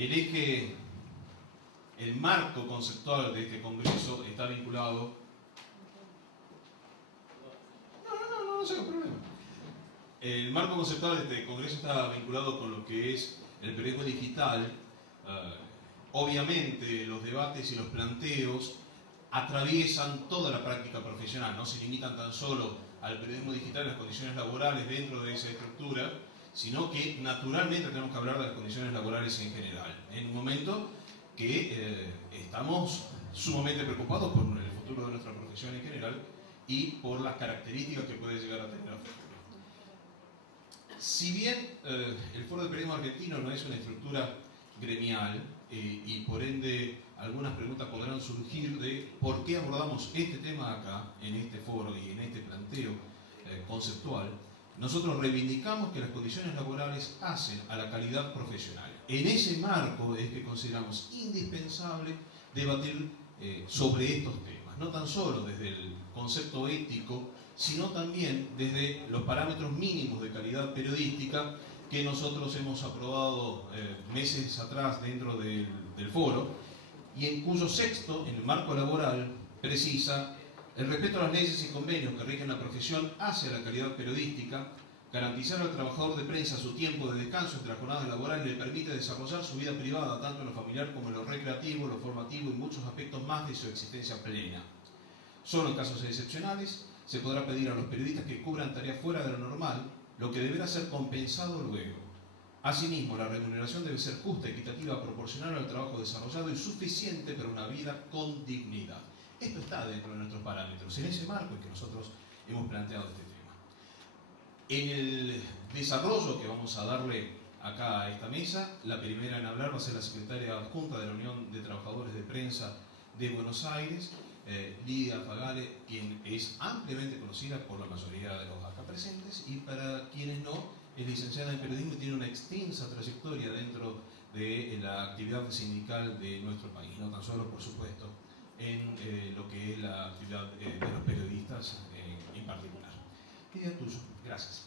el eje, el marco conceptual de este congreso está vinculado... No sé, problema. El marco conceptual de este congreso está vinculado con lo que es el periodismo digital. Obviamente los debates y los planteos atraviesan toda la práctica profesional, no se limitan tan solo al periodismo digital y las condiciones laborales dentro de esa estructura, sino que naturalmente tenemos que hablar de las condiciones laborales en general, en un momento que estamos sumamente preocupados por el futuro de nuestra profesión en general y por las características que puede llegar a tener a futuro. Si bien el Foro de Periodismo Argentino no es una estructura gremial y por ende algunas preguntas podrán surgir de por qué abordamos este tema acá, en este foro y en este planteo conceptual, nosotros reivindicamos que las condiciones laborales hacen a la calidad profesional. En ese marco es que consideramos indispensable debatir sobre estos temas, no tan solo desde el concepto ético, sino también desde los parámetros mínimos de calidad periodística que nosotros hemos aprobado meses atrás dentro del foro y en cuyo sexto, en el marco laboral, precisa el respeto a las leyes y convenios que rigen la profesión hacia la calidad periodística, garantizar al trabajador de prensa su tiempo de descanso entre las jornadas laborales le permite desarrollar su vida privada, tanto en lo familiar como en lo recreativo, lo formativo y muchos aspectos más de su existencia plena. Solo en casos excepcionales se podrá pedir a los periodistas que cubran tareas fuera de lo normal, lo que deberá ser compensado luego. Asimismo, la remuneración debe ser justa, equitativa, proporcional al trabajo desarrollado y suficiente para una vida con dignidad. Esto está dentro de nuestros parámetros, en ese marco en que nosotros hemos planteado este tema. En el desarrollo que vamos a darle acá a esta mesa, la primera en hablar va a ser la secretaria adjunta de la Unión de Trabajadores de Prensa de Buenos Aires, Lidia Fagale, quien es ampliamente conocida por la mayoría de los acá presentes y para quienes no, es licenciada en periodismo y tiene una extensa trayectoria dentro de la actividad sindical de nuestro país, no tan solo, por supuesto, en lo que es la actividad de los periodistas en particular. Lidia, tuyo. Gracias.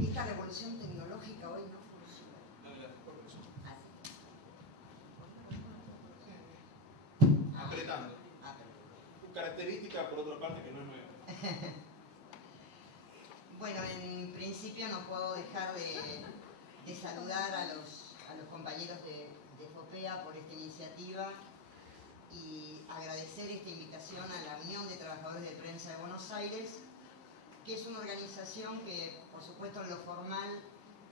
Esta revolución tecnológica hoy no funciona. Apretando. Característica, por otra parte, que no es nueva. Bueno, en principio no puedo dejar de saludar a los compañeros de FOPEA por esta iniciativa y agradecer esta invitación a la Unión de Trabajadores de Prensa de Buenos Aires, que es una organización que, por supuesto, en lo formal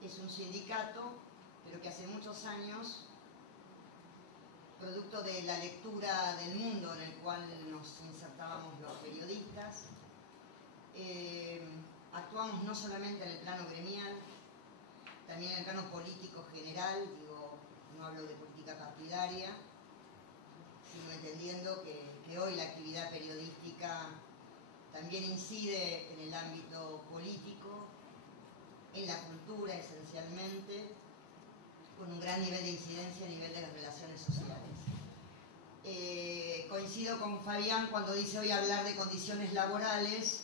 es un sindicato, pero que hace muchos años, producto de la lectura del mundo en el cual nos insertábamos los periodistas, actuamos no solamente en el plano gremial, también en el plano político general, digo, no hablo de política partidaria, sino entendiendo que hoy la actividad periodística también incide en el ámbito político, en la cultura esencialmente, con un gran nivel de incidencia a nivel de las relaciones sociales. Coincido con Fabián cuando dice hoy hablar de condiciones laborales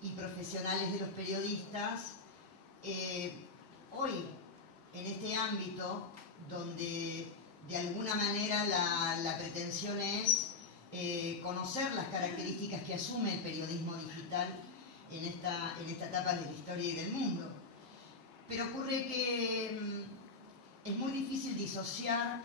y profesionales de los periodistas. Hoy, en este ámbito, donde de alguna manera la pretensión es conocer las características que asume el periodismo digital en esta etapa de la historia y del mundo. Pero ocurre que es muy difícil disociar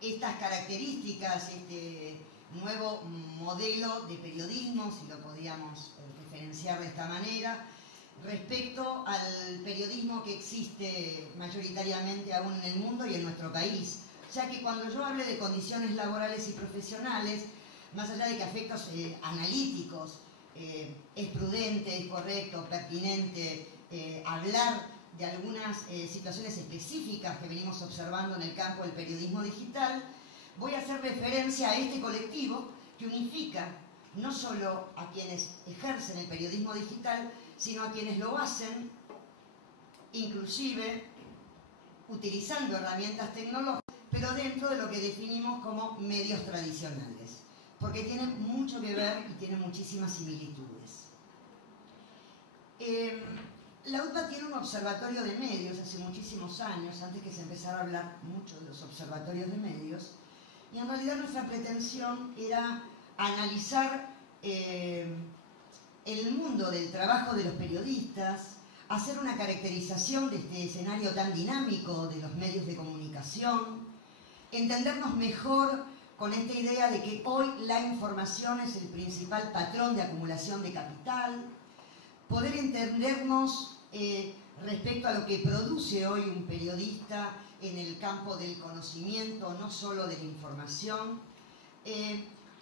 estas características, este nuevo modelo de periodismo, si lo podíamos referenciar de esta manera, respecto al periodismo que existe mayoritariamente aún en el mundo y en nuestro país. Ya que cuando yo hable de condiciones laborales y profesionales, más allá de que a efectos analíticos es prudente, es correcto, pertinente hablar de algunas situaciones específicas que venimos observando en el campo del periodismo digital, voy a hacer referencia a este colectivo que unifica no solo a quienes ejercen el periodismo digital, sino a quienes lo hacen, inclusive utilizando herramientas tecnológicas, pero dentro de lo que definimos como medios tradicionales, porque tienen mucho que ver y tienen muchísimas similitudes. La UTBA tiene un observatorio de medios hace muchísimos años, antes que se empezara a hablar mucho de los observatorios de medios, y en realidad nuestra pretensión era analizar el mundo del trabajo de los periodistas, hacer una caracterización de este escenario tan dinámico de los medios de comunicación, entendernos mejor con esta idea de que hoy la información es el principal patrón de acumulación de capital, poder entendernos respecto a lo que produce hoy un periodista en el campo del conocimiento, no solo de la información,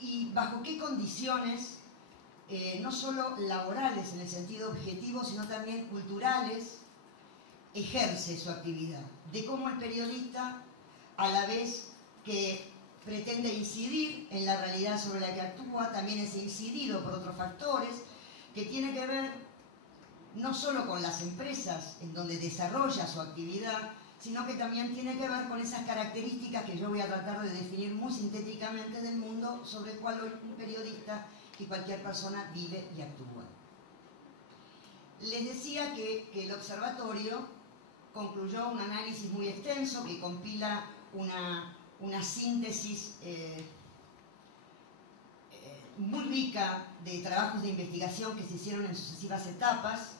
y bajo qué condiciones, no solo laborales en el sentido objetivo, sino también culturales, ejerce su actividad, de cómo el periodista, a la vez que pretende incidir en la realidad sobre la que actúa, también es incidido por otros factores que tienen que ver no solo con las empresas en donde desarrolla su actividad, sino que también tiene que ver con esas características que yo voy a tratar de definir muy sintéticamente del mundo sobre el cual hoy un periodista y cualquier persona vive y actúa. Les decía que el observatorio concluyó un análisis muy extenso que compila una síntesis muy rica de trabajos de investigación que se hicieron en sucesivas etapas,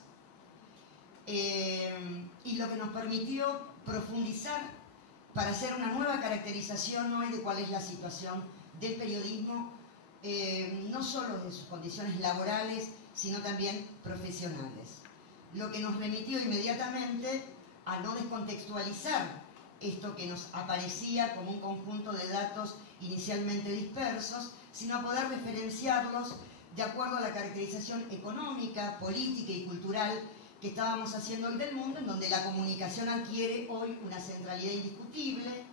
y lo que nos permitió profundizar para hacer una nueva caracterización hoy de cuál es la situación del periodismo, no solo de sus condiciones laborales, sino también profesionales. Lo que nos remitió inmediatamente a no descontextualizar esto que nos aparecía como un conjunto de datos inicialmente dispersos, sino a poder referenciarlos de acuerdo a la caracterización económica, política y cultural que estábamos haciendo hoy del mundo, en donde la comunicación adquiere hoy una centralidad indiscutible,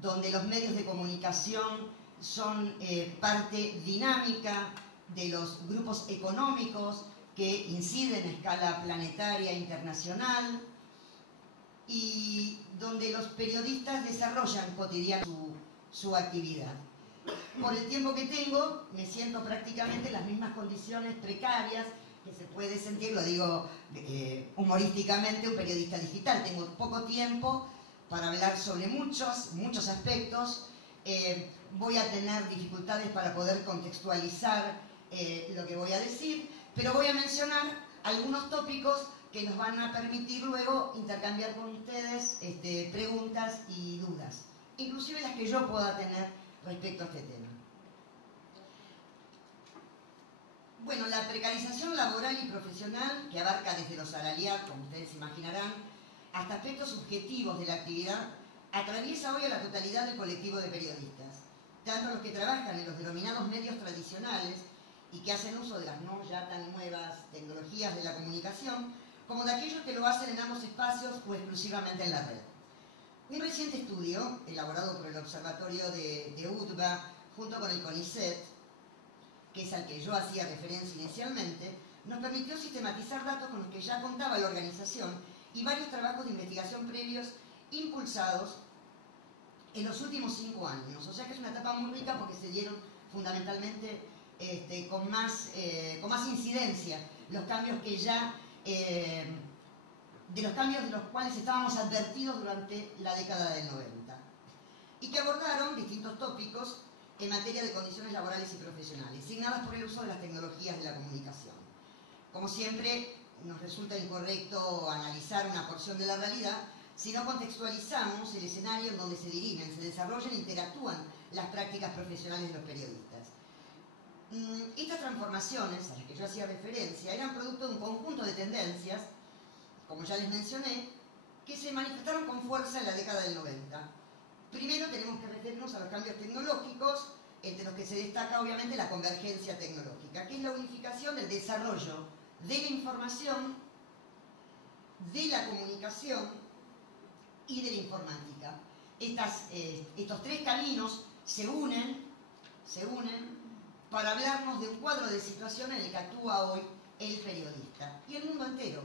donde los medios de comunicación son parte dinámica de los grupos económicos que inciden a escala planetaria e internacional, y donde los periodistas desarrollan cotidianamente su actividad. Por el tiempo que tengo, me siento prácticamente en las mismas condiciones precarias que se puede sentir, lo digo humorísticamente, un periodista digital. Tengo poco tiempo para hablar sobre muchos aspectos. Voy a tener dificultades para poder contextualizar lo que voy a decir, pero voy a mencionar algunos tópicos que nos van a permitir luego intercambiar con ustedes preguntas y dudas, inclusive las que yo pueda tener respecto a este tema. Bueno, la precarización laboral y profesional, que abarca desde lo salarial, como ustedes imaginarán, hasta aspectos subjetivos de la actividad, atraviesa hoy a la totalidad del colectivo de periodistas, tanto los que trabajan en los denominados medios tradicionales y que hacen uso de las no ya tan nuevas tecnologías de la comunicación, como de aquellos que lo hacen en ambos espacios o exclusivamente en la red. Un reciente estudio, elaborado por el Observatorio de UTBA, junto con el CONICET, que es al que yo hacía referencia inicialmente, nos permitió sistematizar datos con los que ya contaba la organización y varios trabajos de investigación previos impulsados en los últimos 5 años. O sea que es una etapa muy rica porque se dieron fundamentalmente con más incidencia los cambios que ya... de los cambios de los cuales estábamos advertidos durante la década del 90 y que abordaron distintos tópicos en materia de condiciones laborales y profesionales, signadas por el uso de las tecnologías de la comunicación. Como siempre, nos resulta incorrecto analizar una porción de la realidad si no contextualizamos el escenario en donde se dirigen, se desarrollan e interactúan las prácticas profesionales de los periodistas. Estas transformaciones a las que yo hacía referencia eran producto de un conjunto de tendencias, como ya les mencioné, que se manifestaron con fuerza en la década del 90. Primero tenemos que referirnos a los cambios tecnológicos, entre los que se destaca obviamente la convergencia tecnológica, que es la unificación del desarrollo de la información, de la comunicación y de la informática. Estos tres caminos se unen para hablarnos de un cuadro de situación en el que actúa hoy el periodista y el mundo entero.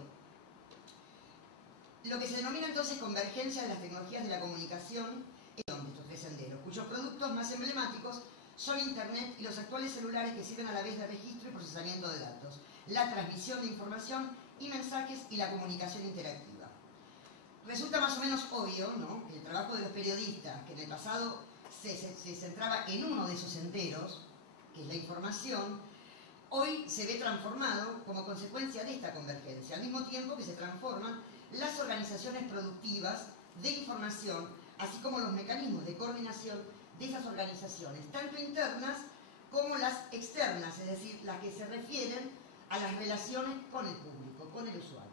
Lo que se denomina entonces convergencia de las tecnologías de la comunicación, estos Sendero, cuyos productos más emblemáticos son Internet y los actuales celulares que sirven a la vez de registro y procesamiento de datos, la transmisión de información y mensajes y la comunicación interactiva. Resulta más o menos obvio, ¿no?, que el trabajo de los periodistas, que en el pasado se centraba en uno de esos enteros, que es la información, hoy se ve transformado como consecuencia de esta convergencia, al mismo tiempo que se transforman las organizaciones productivas de información, así como los mecanismos de coordinación de esas organizaciones, tanto internas como las externas, es decir, las que se refieren a las relaciones con el público, con el usuario.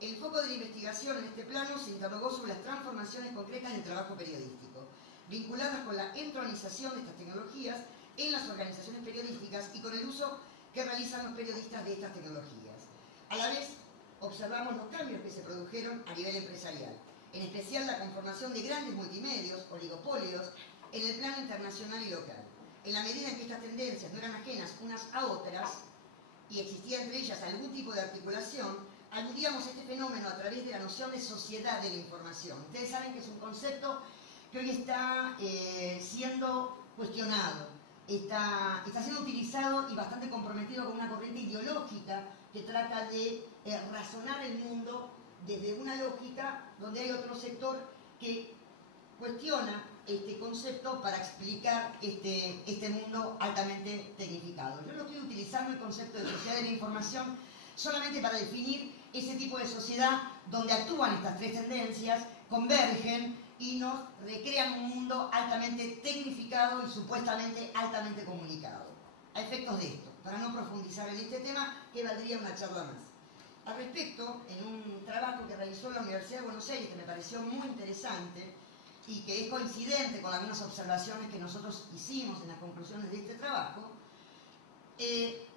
El foco de la investigación en este plano se interrogó sobre las transformaciones concretas del trabajo periodístico, vinculadas con la entronización de estas tecnologías en las organizaciones periodísticas y con el uso que realizan los periodistas de estas tecnologías. A la vez, observamos los cambios que se produjeron a nivel empresarial, en especial la conformación de grandes multimedios, oligopolios, en el plano internacional y local. En la medida en que estas tendencias no eran ajenas unas a otras y existía entre ellas algún tipo de articulación, aludíamos a este fenómeno a través de la noción de sociedad de la información. Ustedes saben que es un concepto que hoy está siendo cuestionado, está siendo utilizado y bastante comprometido con una corriente ideológica que trata de razonar el mundo desde una lógica donde hay otro sector que cuestiona este concepto para explicar este mundo altamente tecnificado. Yo no estoy utilizando el concepto de sociedad de la información solamente para definir ese tipo de sociedad donde actúan estas tres tendencias, convergen y nos recrean un mundo altamente tecnificado y supuestamente altamente comunicado. A efectos de esto, para no profundizar en este tema, que valdría una charla más. Al respecto, en un trabajo que realizó en la Universidad de Buenos Aires, que me pareció muy interesante y que es coincidente con algunas observaciones que nosotros hicimos en las conclusiones de este trabajo,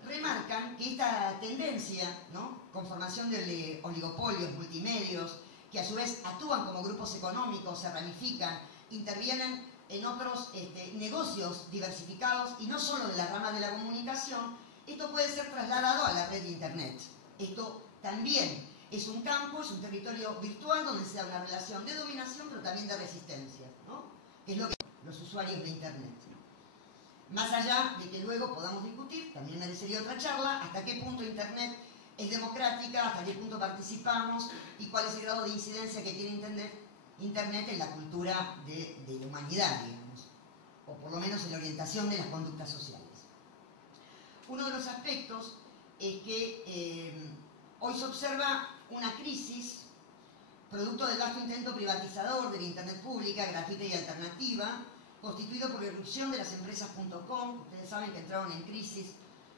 remarcan que esta tendencia, ¿no?, conformación de oligopolios, multimedios, que a su vez actúan como grupos económicos, se ramifican, intervienen en otros negocios diversificados y no solo de la rama de la comunicación, esto puede ser trasladado a la red de Internet. Esto también es un campo, es un territorio virtual donde se da una relación de dominación, pero también de resistencia, ¿no?, que es lo que los usuarios de Internet. Más allá de que luego podamos discutir, también merecería otra charla, hasta qué punto Internet es democrática, hasta qué punto participamos y cuál es el grado de incidencia que tiene Internet en la cultura de la humanidad, digamos, o por lo menos en la orientación de las conductas sociales. Uno de los aspectos es que hoy se observa una crisis producto del vasto intento privatizador de la Internet pública, gratuita y alternativa, constituido por la irrupción de las empresas.com, ustedes saben que entraron en crisis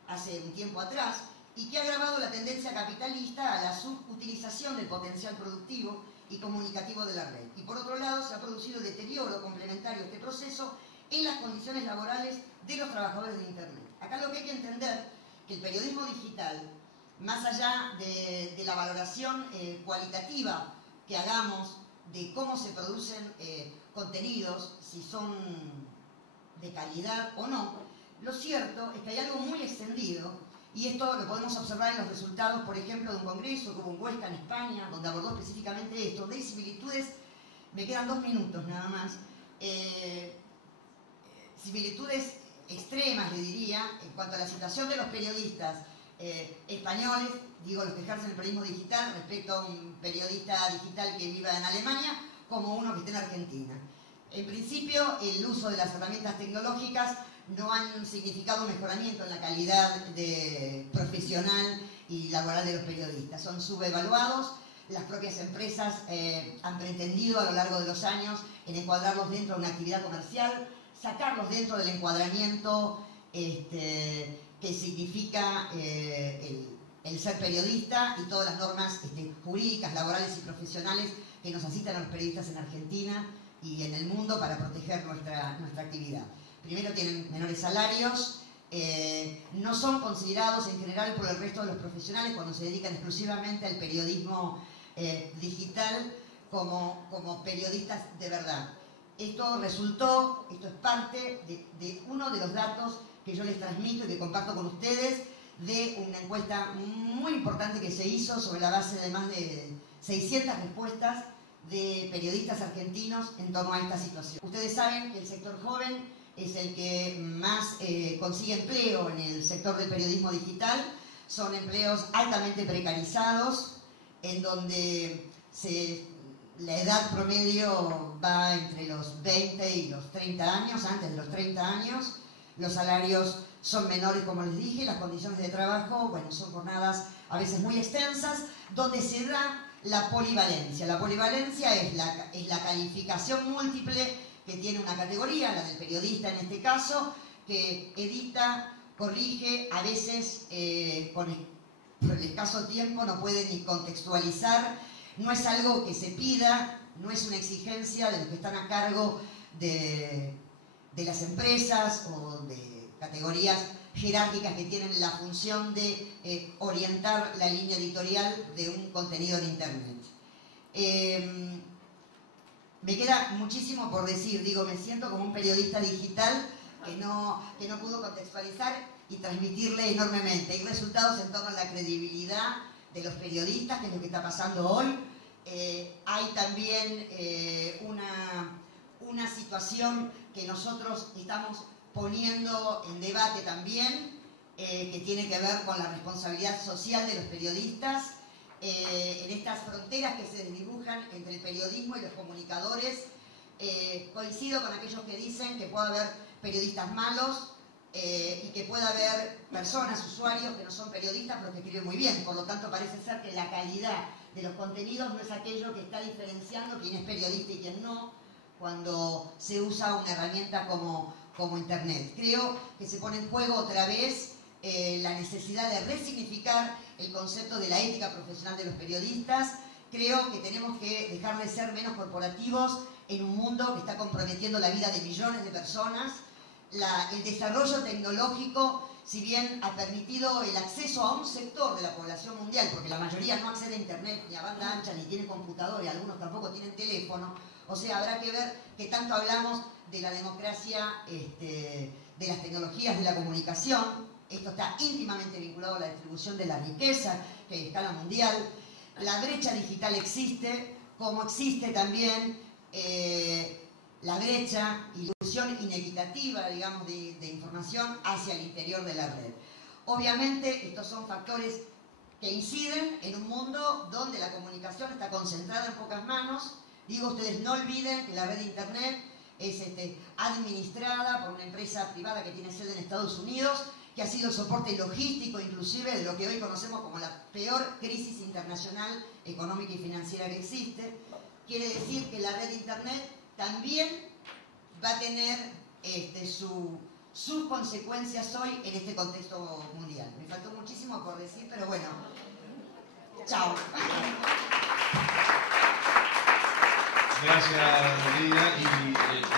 hace un tiempo atrás, y que ha agravado la tendencia capitalista a la subutilización del potencial productivo y comunicativo de la red. Y por otro lado, se ha producido deterioro complementario a este proceso en las condiciones laborales de los trabajadores de Internet. Acá lo que hay que entender que el periodismo digital, más allá de la valoración cualitativa que hagamos de cómo se producen contenidos, si son de calidad o no, lo cierto es que hay algo muy extendido, y esto lo podemos observar en los resultados, por ejemplo, de un congreso que hubo en Huesca, en España, donde abordó específicamente esto, de similitudes, me quedan 2 minutos nada más, similitudes extremas, le diría, en cuanto a la situación de los periodistas españoles, digo los que ejercen el periodismo digital, respecto a un periodista digital que viva en Alemania, como uno que esté en Argentina. En principio, el uso de las herramientas tecnológicas no han significado un mejoramiento en la calidad profesional y laboral de los periodistas. Son subevaluados. Las propias empresas han pretendido a lo largo de los años en encuadrarlos dentro de una actividad comercial, sacarlos dentro del encuadramiento que significa el ser periodista y todas las normas jurídicas, laborales y profesionales que nos asistan a los periodistas en Argentina y en el mundo para proteger nuestra actividad. Primero, tienen menores salarios, no son considerados en general por el resto de los profesionales cuando se dedican exclusivamente al periodismo digital como periodistas de verdad. Esto es parte de uno de los datos que yo les transmito y que comparto con ustedes de una encuesta muy importante que se hizo sobre la base de más de 600 respuestas de periodistas argentinos en torno a esta situación. Ustedes saben que el sector joven es el que más consigue empleo en el sector del periodismo digital. Son empleos altamente precarizados, en donde la edad promedio va entre los 20 y los 30 años, antes de los 30 años. Los salarios son menores, como les dije, las condiciones de trabajo, bueno, son jornadas a veces muy extensas, donde se da la polivalencia. La polivalencia es la calificación múltiple que tiene una categoría, la del periodista en este caso, que edita, corrige, a veces por el escaso tiempo no puede ni contextualizar. No es algo que se pida, no es una exigencia de los que están a cargo de las empresas o de categorías jerárquicas que tienen la función de orientar la línea editorial de un contenido en Internet. Me queda muchísimo por decir, digo, me siento como un periodista digital que no pudo contextualizar y transmitirle enormemente. Hay resultados en torno a la credibilidad de los periodistas, que es lo que está pasando hoy. Hay también una situación que nosotros estamos poniendo en debate también, que tiene que ver con la responsabilidad social de los periodistas, en estas fronteras que se desdibujan entre el periodismo y los comunicadores. Coincido con aquellos que dicen que puede haber periodistas malos y que puede haber personas, usuarios que no son periodistas pero que escriben muy bien. Por lo tanto, parece ser que la calidad de los contenidos no es aquello que está diferenciando quién es periodista y quién no, cuando se usa una herramienta como Internet. Creo que se pone en juego otra vez la necesidad de resignificar el concepto de la ética profesional de los periodistas. Creo que tenemos que dejar de ser menos corporativos en un mundo que está comprometiendo la vida de millones de personas. El desarrollo tecnológico, si bien ha permitido el acceso a un sector de la población mundial, porque la mayoría no accede a Internet, ni a banda ancha, ni tiene computador, y algunos tampoco tienen teléfono. O sea, habrá que ver que tanto hablamos de la democracia, de las tecnologías de la comunicación. Esto está íntimamente vinculado a la distribución de la riqueza, que hay a escala mundial. La brecha digital existe, como existe también la brecha, ilusión inequitativa, digamos, de información hacia el interior de la red. Obviamente, estos son factores que inciden en un mundo donde la comunicación está concentrada en pocas manos. Digo, ustedes no olviden que la red de Internet es administrada por una empresa privada que tiene sede en Estados Unidos, que ha sido soporte logístico inclusive de lo que hoy conocemos como la peor crisis internacional económica y financiera que existe. Quiere decir que la red de Internet también va a tener sus consecuencias hoy en este contexto mundial. Me faltó muchísimo por decir, pero bueno, chao. Gracias, Lidia, y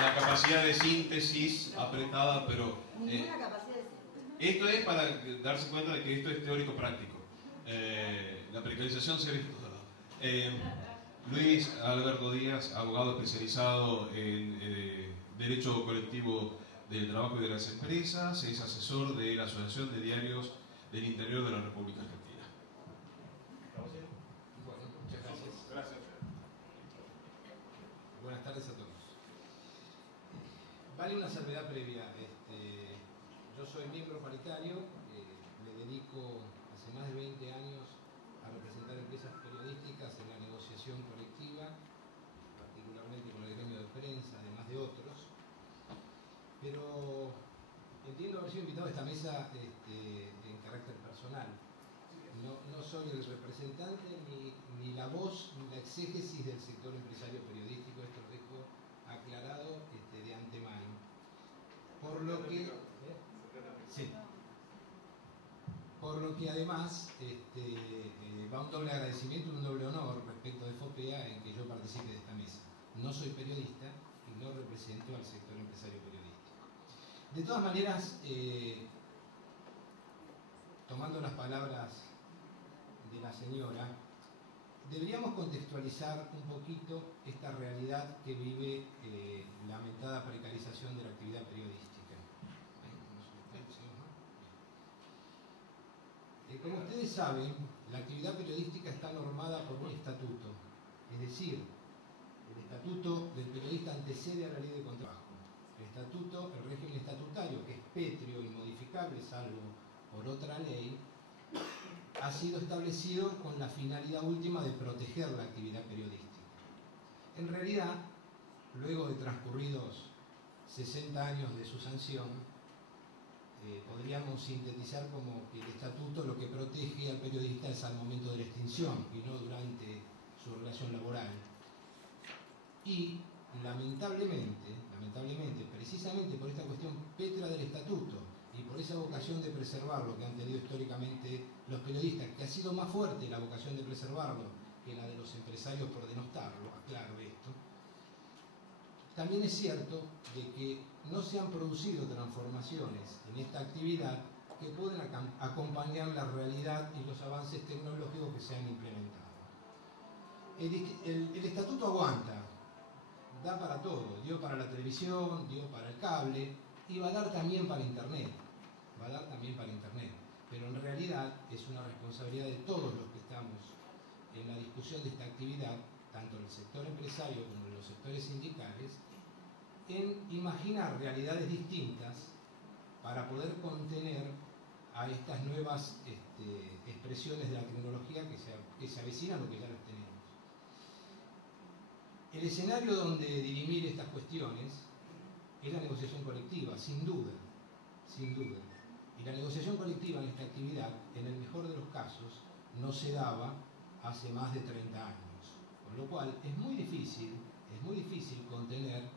la capacidad de síntesis apretada, pero Ninguna capacidad de síntesis. esto es para darse cuenta de que esto es teórico-práctico. La precarización se ve en todo lado. Luis Alberto Díaz, abogado especializado en Derecho Colectivo del Trabajo y de las Empresas, es asesor de la Asociación de Diarios del Interior de la República Argentina. Bueno, muchas gracias. Gracias. Buenas tardes a todos. Vale una salvedad previa. Yo soy miembro paritario, me dedico hace más de 20 años a representar empresas periodísticas en la negociación colectiva, particularmente con el gremio de prensa, además de otros. Pero entiendo haber sido invitado a esta mesa en carácter personal. No soy el representante ni la voz ni la exégesis del sector empresario periodístico, esto lo dejo aclarado de antemano. Por lo que... Sí. Por lo que además va un doble agradecimiento y un doble honor respecto de FOPEA en que yo participe de esta mesa. No soy periodista y no represento al sector empresario periodístico. De todas maneras, tomando las palabras de la señora, deberíamos contextualizar un poquito esta realidad que vive la lamentada precarización de la actividad periodística. Como ustedes saben, la actividad periodística está normada por un estatuto, es decir, estatuto del periodista antecede a la ley de contrato. El estatuto, el régimen estatutario, que es pétreo, inmodificable, salvo por otra ley, ha sido establecido con la finalidad última de proteger la actividad periodística. En realidad, luego de transcurridos 60 años de su sanción, podríamos sintetizar como que el estatuto lo que protege al periodista es al momento de la extinción y no durante su relación laboral. Y lamentablemente, precisamente por esta cuestión pétrea del estatuto y por esa vocación de preservarlo que han tenido históricamente los periodistas, que ha sido más fuerte la vocación de preservarlo que la de los empresarios por denostarlo, aclaro esto, también es cierto de que no se han producido transformaciones en esta actividad que pueden acompañar la realidad y los avances tecnológicos que se han implementado. El estatuto aguanta, da para todo, dio para la televisión, dio para el cable y va a dar también para internet, pero en realidad es una responsabilidad de todos los que estamos en la discusión de esta actividad, tanto en el sector empresario como en los sectores sindicales, en imaginar realidades distintas para poder contener a estas nuevas expresiones de la tecnología que se avecinan o que ya las tenemos. El escenario donde dirimir estas cuestiones es la negociación colectiva, sin duda. Y la negociación colectiva en esta actividad, en el mejor de los casos, no se daba hace más de 30 años. Con lo cual es muy difícil contener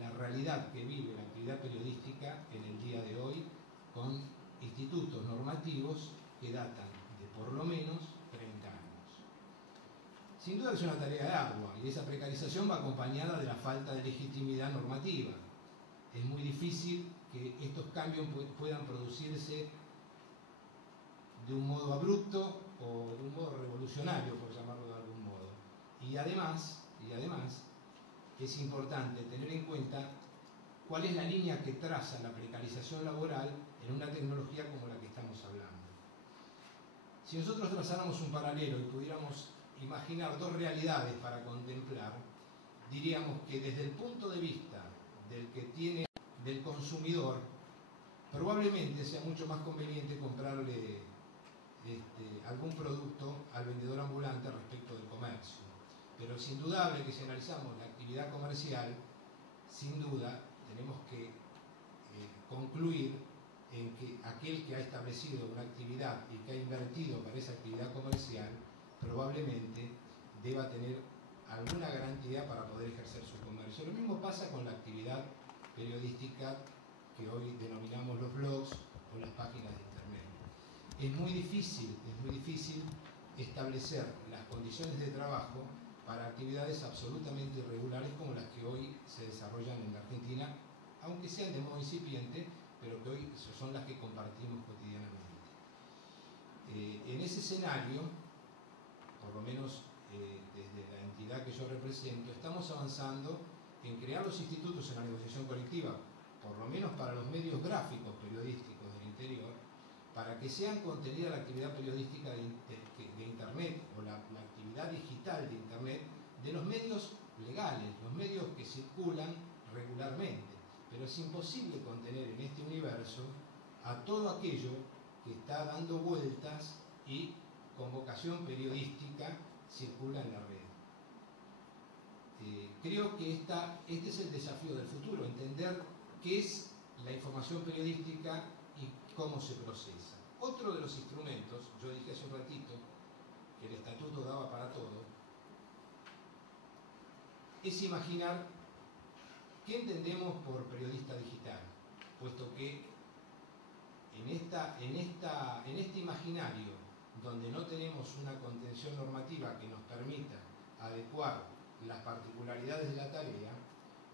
la realidad que vive la actividad periodística en el día de hoy con institutos normativos que datan de por lo menos 30 años. Sin duda es una tarea ardua y esa precarización va acompañada de la falta de legitimidad normativa. Es muy difícil que estos cambios puedan producirse de un modo abrupto o de un modo revolucionario, por llamarlo de algún modo. Y además, es importante tener en cuenta cuál es la línea que traza la precarización laboral en una tecnología como la que estamos hablando. Si nosotros trazáramos un paralelo y pudiéramos imaginar dos realidades para contemplar, diríamos que desde el punto de vista del consumidor, probablemente sea mucho más conveniente comprarle algún producto al vendedor ambulante respecto del comercio. Pero es indudable que si analizamos la actividad comercial, sin duda tenemos que concluir en que aquel que ha establecido una actividad y que ha invertido para esa actividad comercial probablemente deba tener alguna garantía para poder ejercer su comercio. Lo mismo pasa con la actividad periodística que hoy denominamos los blogs o las páginas de internet. Es muy difícil establecer las condiciones de trabajo para actividades absolutamente irregulares como las que hoy se desarrollan en la Argentina, aunque sean de modo incipiente, pero que hoy son las que compartimos cotidianamente. En ese escenario, por lo menos desde la entidad que yo represento, estamos avanzando en crear los institutos en la negociación colectiva, por lo menos para los medios gráficos periodísticos del interior, para que sean contenida la actividad periodística de Internet o la actividad digital de Internet de los medios legales, los medios que circulan regularmente. Pero es imposible contener en este universo a todo aquello que está dando vueltas y con vocación periodística circula en la red. Creo que este es el desafío del futuro, entender qué es la información periodística y cómo se procesa. Otro de los instrumentos, yo dije hace un ratito que el estatuto daba para todo, es imaginar qué entendemos por periodista digital, puesto que en este imaginario donde no tenemos una contención normativa que nos permita adecuar las particularidades de la tarea,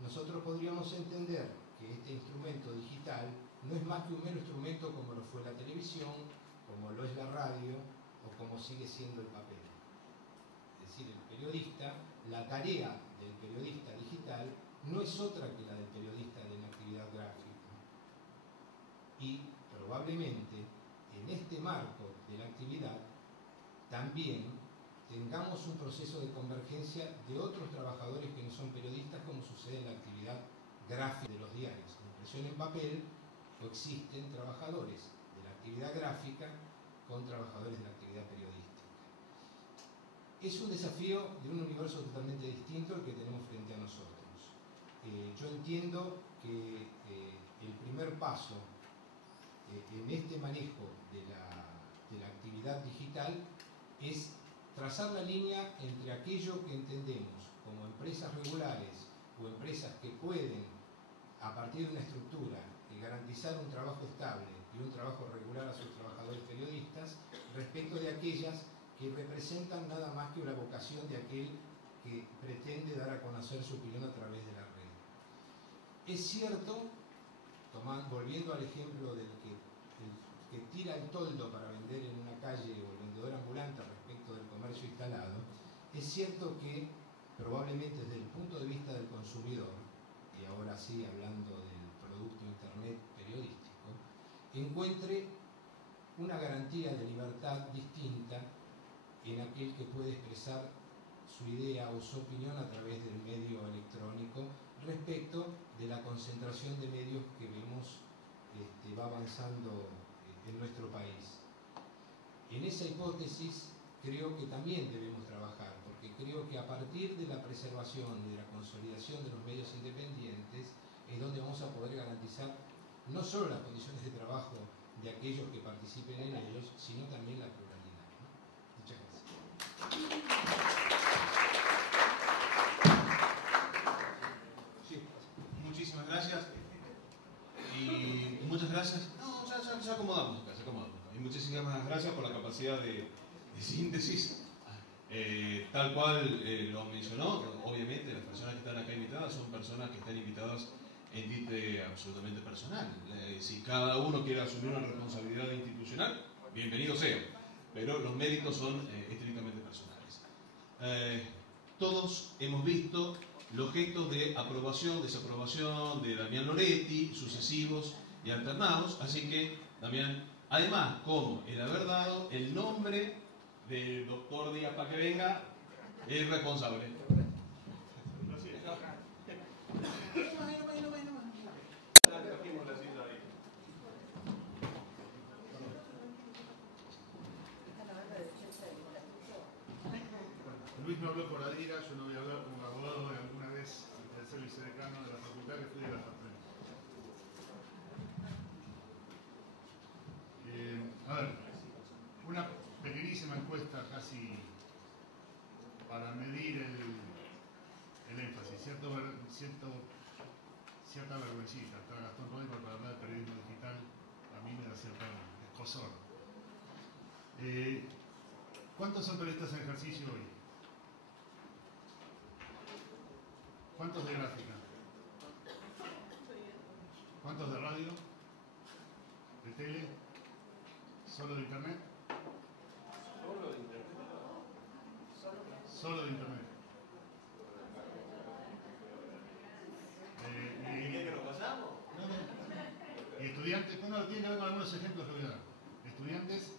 nosotros podríamos entender que este instrumento digital no es más que un mero instrumento como lo fue la televisión, como lo es la radio o como sigue siendo el papel. Es decir, el periodista, la tarea del periodista digital no es otra que la del periodista de una actividad gráfica. Y probablemente en este marco de la actividad también tengamos un proceso de convergencia de otros trabajadores que no son periodistas, como sucede en la actividad gráfica de los diarios. En impresión en papel coexisten trabajadores de la actividad gráfica con trabajadores de la actividad periodística. Es un desafío de un universo totalmente distinto al que tenemos frente a nosotros. Yo entiendo que el primer paso en este manejo de la actividad digital es trazar la línea entre aquello que entendemos como empresas regulares o empresas que pueden, a partir de una estructura, garantizar un trabajo estable y un trabajo regular a sus trabajadores periodistas, respecto de aquellas que representan nada más que una vocación de aquel que pretende dar a conocer su opinión a través de la red. Es cierto, volviendo al ejemplo del que tira el toldo para vender en una calle o el vendedor ambulante respecto del comercio instalado, es cierto que probablemente desde el punto de vista del consumidor, y ahora sí hablando del producto internet periodístico, encuentre una garantía de libertad distinta en aquel que puede expresar su idea o su opinión a través del medio electrónico respecto de la concentración de medios que vemos va avanzando en nuestro país. En esa hipótesis creo que también debemos trabajar, porque creo que a partir de la preservación y de la consolidación de los medios independientes es donde vamos a poder garantizar no solo las condiciones de trabajo de aquellos que participen en ellos, sino también la pluralidad, ¿no? Muchas gracias. Sí, muchísimas gracias. Y muchas gracias. No, ya acomodamos acá, Y muchísimas gracias por la capacidad de síntesis. Tal cual lo mencionó, obviamente las personas que están acá invitadas son personas que están invitadas en tinte absolutamente personal. Si cada uno quiere asumir una responsabilidad institucional, bienvenido sea, pero los méritos son estrictamente personales. Todos hemos visto los gestos de aprobación, desaprobación de Damián Loretti, sucesivos y alternados, así que Damián, además, como el haber dado el nombre del doctor Díaz para que venga, es responsable. Luis no habló por Adira, yo no voy a hablar como abogado de alguna vez del ser vicedecano de la facultad que fui de la FAPREN. A ver, una pequeñísima encuesta casi para medir el énfasis, cierta vergüencita. Está Gastón Rodríguez para hablar de periodismo digital, a mí me da cierta escozor. ¿Cuántos son periodistas en ejercicio hoy? ¿Cuántos de gráfica? ¿Cuántos de radio? ¿De tele? ¿Solo de internet? Solo de internet. ¿Y lo pasamos? No. ¿Y estudiantes? Bueno, tiene que ver con algunos ejemplos que voy a dar. ¿Estudiantes?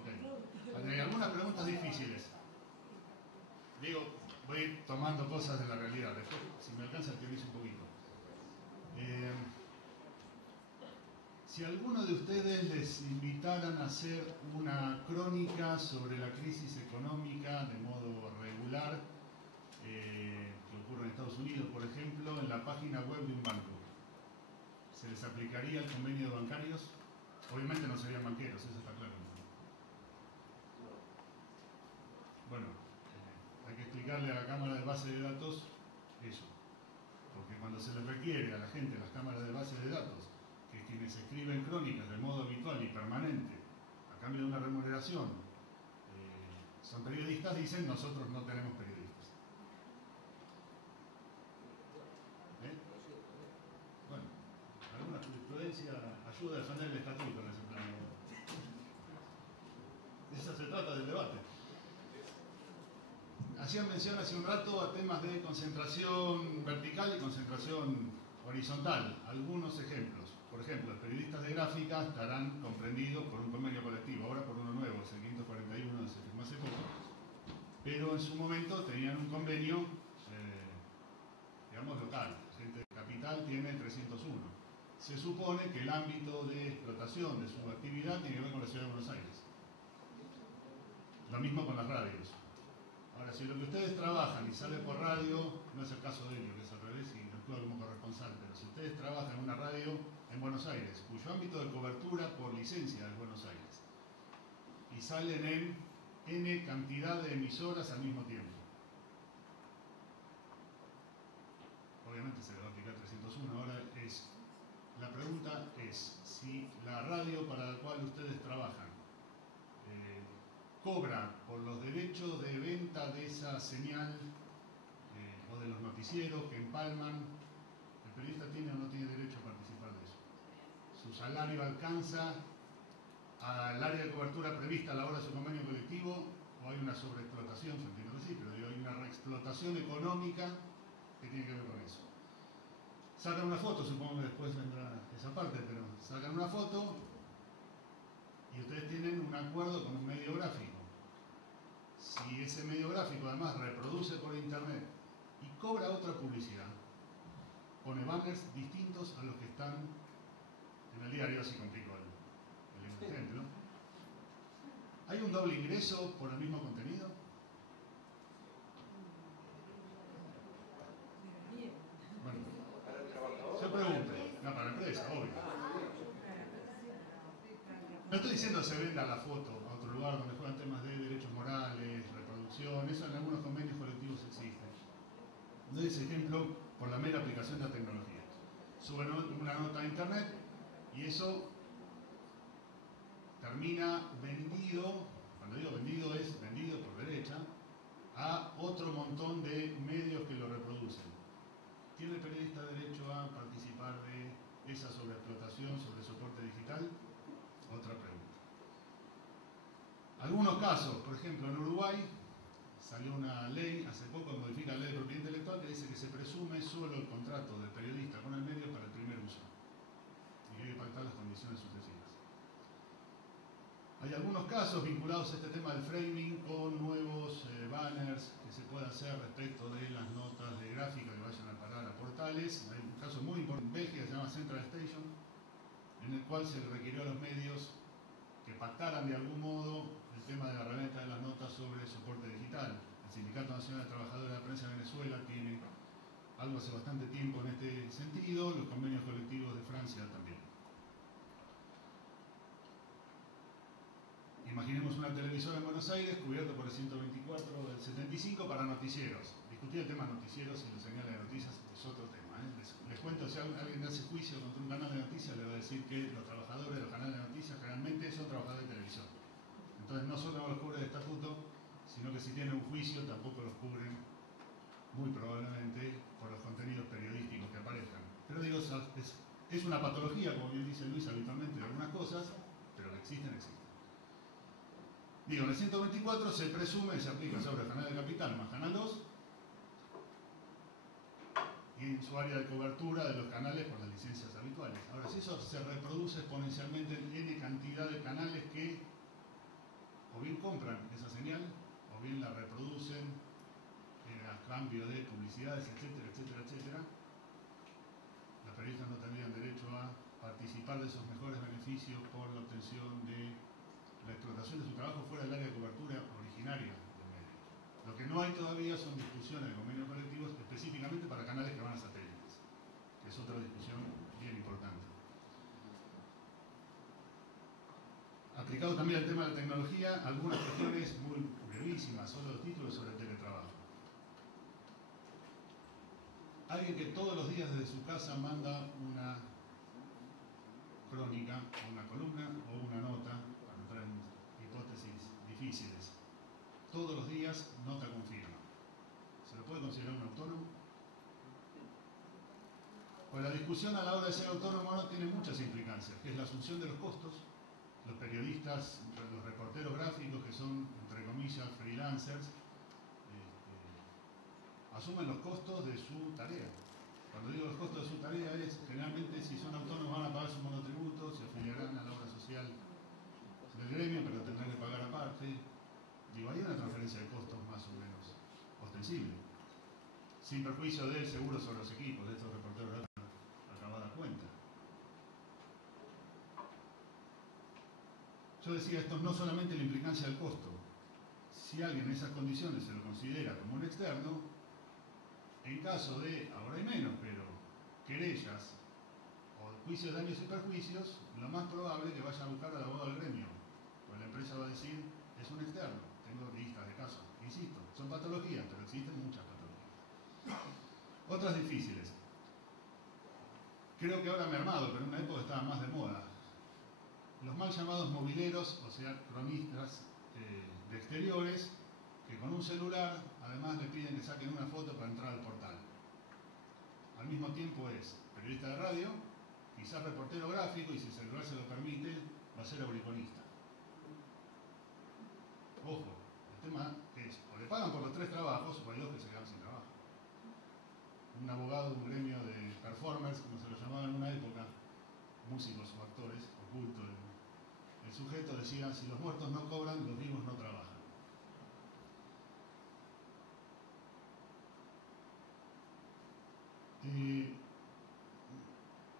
Ok. Hay algunas preguntas difíciles. Digo, voy a ir tomando cosas de la realidad. Después, si me alcanza, teorizo un poquito. Si alguno de ustedes les invitaran a hacer una crónica sobre la crisis económica de modo regular, que ocurre en Estados Unidos, por ejemplo, en la página web de un banco, ¿se les aplicaría el convenio de bancarios? Obviamente no serían banqueros, eso está claro. Bueno, hay que explicarle a la cámara de base de datos eso, porque cuando se les requiere a la gente en las cámaras de base de datos que quienes escriben crónicas de modo habitual y permanente a cambio de una remuneración son periodistas, dicen nosotros no tenemos periodistas. Bueno, alguna jurisprudencia ayuda a defender el estatuto en ese plano. De eso se trata del debate. Hacían mención hace un rato a temas de concentración vertical y concentración Horizontal, algunos ejemplos. Por ejemplo, los periodistas de gráfica estarán comprendidos por un convenio colectivo, ahora por uno nuevo, es el 541, se firmó hace poco, pero en su momento tenían un convenio, digamos, local. Gente de capital tiene 301. Se supone que el ámbito de explotación de su actividad tiene que ver con la ciudad de Buenos Aires. Lo mismo con las radios. Ahora, si lo que ustedes trabajan y sale por radio, no es el caso de ellos, que es al revés y actúa como corresponsal, pero si ustedes trabajan en una radio en Buenos Aires, cuyo ámbito de cobertura por licencia es Buenos Aires, y salen en N cantidad de emisoras al mismo tiempo, obviamente se le va a aplicar 301. Ahora, la pregunta es, si la radio para la cual ustedes trabajan cobra por los derechos de venta de esa señal o de los noticieros que empalman, ¿el periodista tiene o no tiene derecho a participar de eso? ¿Su salario alcanza al área de cobertura prevista a la hora de su convenio colectivo o hay una sobreexplotación? Yo entiendo que sí, pero hay una reexplotación económica que tiene que ver con eso. Sacan una foto, supongo que después vendrá esa parte, pero sacan una foto y ustedes tienen un acuerdo con un medio gráfico. Si ese medio gráfico además reproduce por internet y cobra otra publicidad, pone banners distintos a los que están en el diario, así complico el ejemplo. ¿Hay un doble ingreso por el mismo contenido? Bueno, se pregunta. No, para la empresa, obvio. No estoy diciendo que se venda la foto a otro lugar donde juegan temas de derechos morales, reproducción, eso en algunos convenios colectivos existe. Doy ese ejemplo por la mera aplicación de la tecnología. Suben una nota a internet y eso termina vendido, cuando digo vendido es vendido por derecha, a otro montón de medios que lo reproducen. ¿Tiene el periodista derecho a participar de esa sobreexplotación sobre soporte digital? Otra pregunta. Algunos casos, por ejemplo en Uruguay salió una ley hace poco que modifica la ley de propiedad intelectual que dice que se presume solo el contrato del periodista con el medio para el primer uso y que hay que pactar las condiciones sucesivas. Hay algunos casos vinculados a este tema del framing con nuevos banners que se puede hacer respecto de las notas de gráfica que vayan a parar a portales. Hay un caso muy importante en Bélgica que se llama Central Station, en el cual se le requirió a los medios que pactaran de algún modo el tema de la reventa de las notas sobre soporte digital. El Sindicato Nacional de Trabajadores de la Prensa de Venezuela tiene algo hace bastante tiempo en este sentido, los convenios colectivos de Francia también. Imaginemos una televisora en Buenos Aires cubierta por el 124 del 75 para noticieros. Discutir el tema noticieros y los señales de noticias es otro tema. Les cuento, si alguien hace juicio contra un canal de noticias, le va a decir que los trabajadores de los canales de noticias generalmente son trabajadores de televisión. Entonces no solo no los cubre el estatuto, sino que si tienen un juicio tampoco los cubren, muy probablemente, por los contenidos periodísticos que aparezcan. Pero digo, es una patología, como bien dice Luis habitualmente, de algunas cosas, pero que existen, existen. Digo, en el 124 se presume, se aplica sobre el canal de Capital más Canal 2 y en su área de cobertura de los canales por las licencias habituales. Ahora, si eso se reproduce exponencialmente en N cantidad de canales que o bien compran esa señal o bien la reproducen a cambio de publicidades, etcétera, etcétera, etcétera, los periodistas no tendrían derecho a participar de esos mejores beneficios por la obtención de la explotación de su trabajo fuera del área de cobertura originaria del medio. Lo que no hay todavía son discusiones de convenios colectivos específicamente para canales que van a satélites, que es otra discusión bien importante. Aplicado también al tema de la tecnología, algunas cuestiones muy brevísimas, solo los títulos sobre el teletrabajo. Alguien que todos los días desde su casa manda una crónica, o una columna, o una nota, para entrar en hipótesis difíciles. Todos los días, nota con firma. ¿Se lo puede considerar un autónomo? Pues la discusión a la hora de ser autónomo no tiene muchas implicancias, que es la asunción de los costos. Los periodistas, los reporteros gráficos, que son, entre comillas, freelancers, asumen los costos de su tarea. Cuando digo los costos de su tarea es, generalmente, si son autónomos van a pagar su monotributo, se afiliarán a la obra social del gremio, pero tendrán que pagar aparte. Digo, hay una transferencia de costos más o menos ostensible, sin perjuicio del seguro sobre los equipos, de estos reporteros de acabada cuenta. Yo decía, esto no solamente la implicancia del costo. Si alguien en esas condiciones se lo considera como un externo, en caso de, ahora hay menos, pero querellas o juicios de daños y perjuicios, lo más probable es que vaya a buscar al abogado del gremio. Pues la empresa va a decir, es un externo. Tengo listas de casos. Insisto, son patologías, pero existen muchas patologías. Otras difíciles. Creo que ahora me he armado, pero en una época estaba más de moda. Los mal llamados mobileros, o sea, cronistas de exteriores, que con un celular además le piden que saquen una foto para entrar al portal. Al mismo tiempo es periodista de radio, quizás reportero gráfico, y si el celular se lo permite, va a ser auriculista. Ojo, el tema es, o le pagan por los 3 trabajos, o hay 2 que se quedan sin trabajo. Un abogado de un gremio de performers, como se lo llamaba en una época, músicos o actores, oculto, el sujeto decía, si los muertos no cobran, los vivos no trabajan.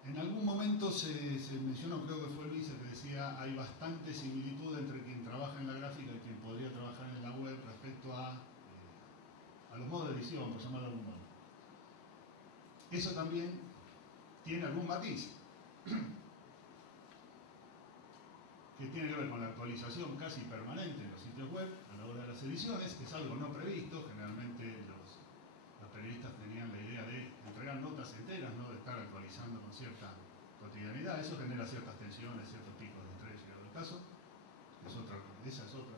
En algún momento se mencionó, creo que fue Luis el que decía, hay bastante similitud entre quien trabaja en la gráfica y quien podría trabajar en la web respecto a los modos de edición, por llamarlo de algún modo. Eso también tiene algún matiz, que tiene que ver con la actualización casi permanente de los sitios web a la hora de las ediciones, que es algo no previsto. Generalmente los periodistas tenían la idea de entregar notas enteras, no de estar actualizando con cierta cotidianidad. Eso genera ciertas tensiones, ciertos picos de estrés, llegado el caso. Esa es otra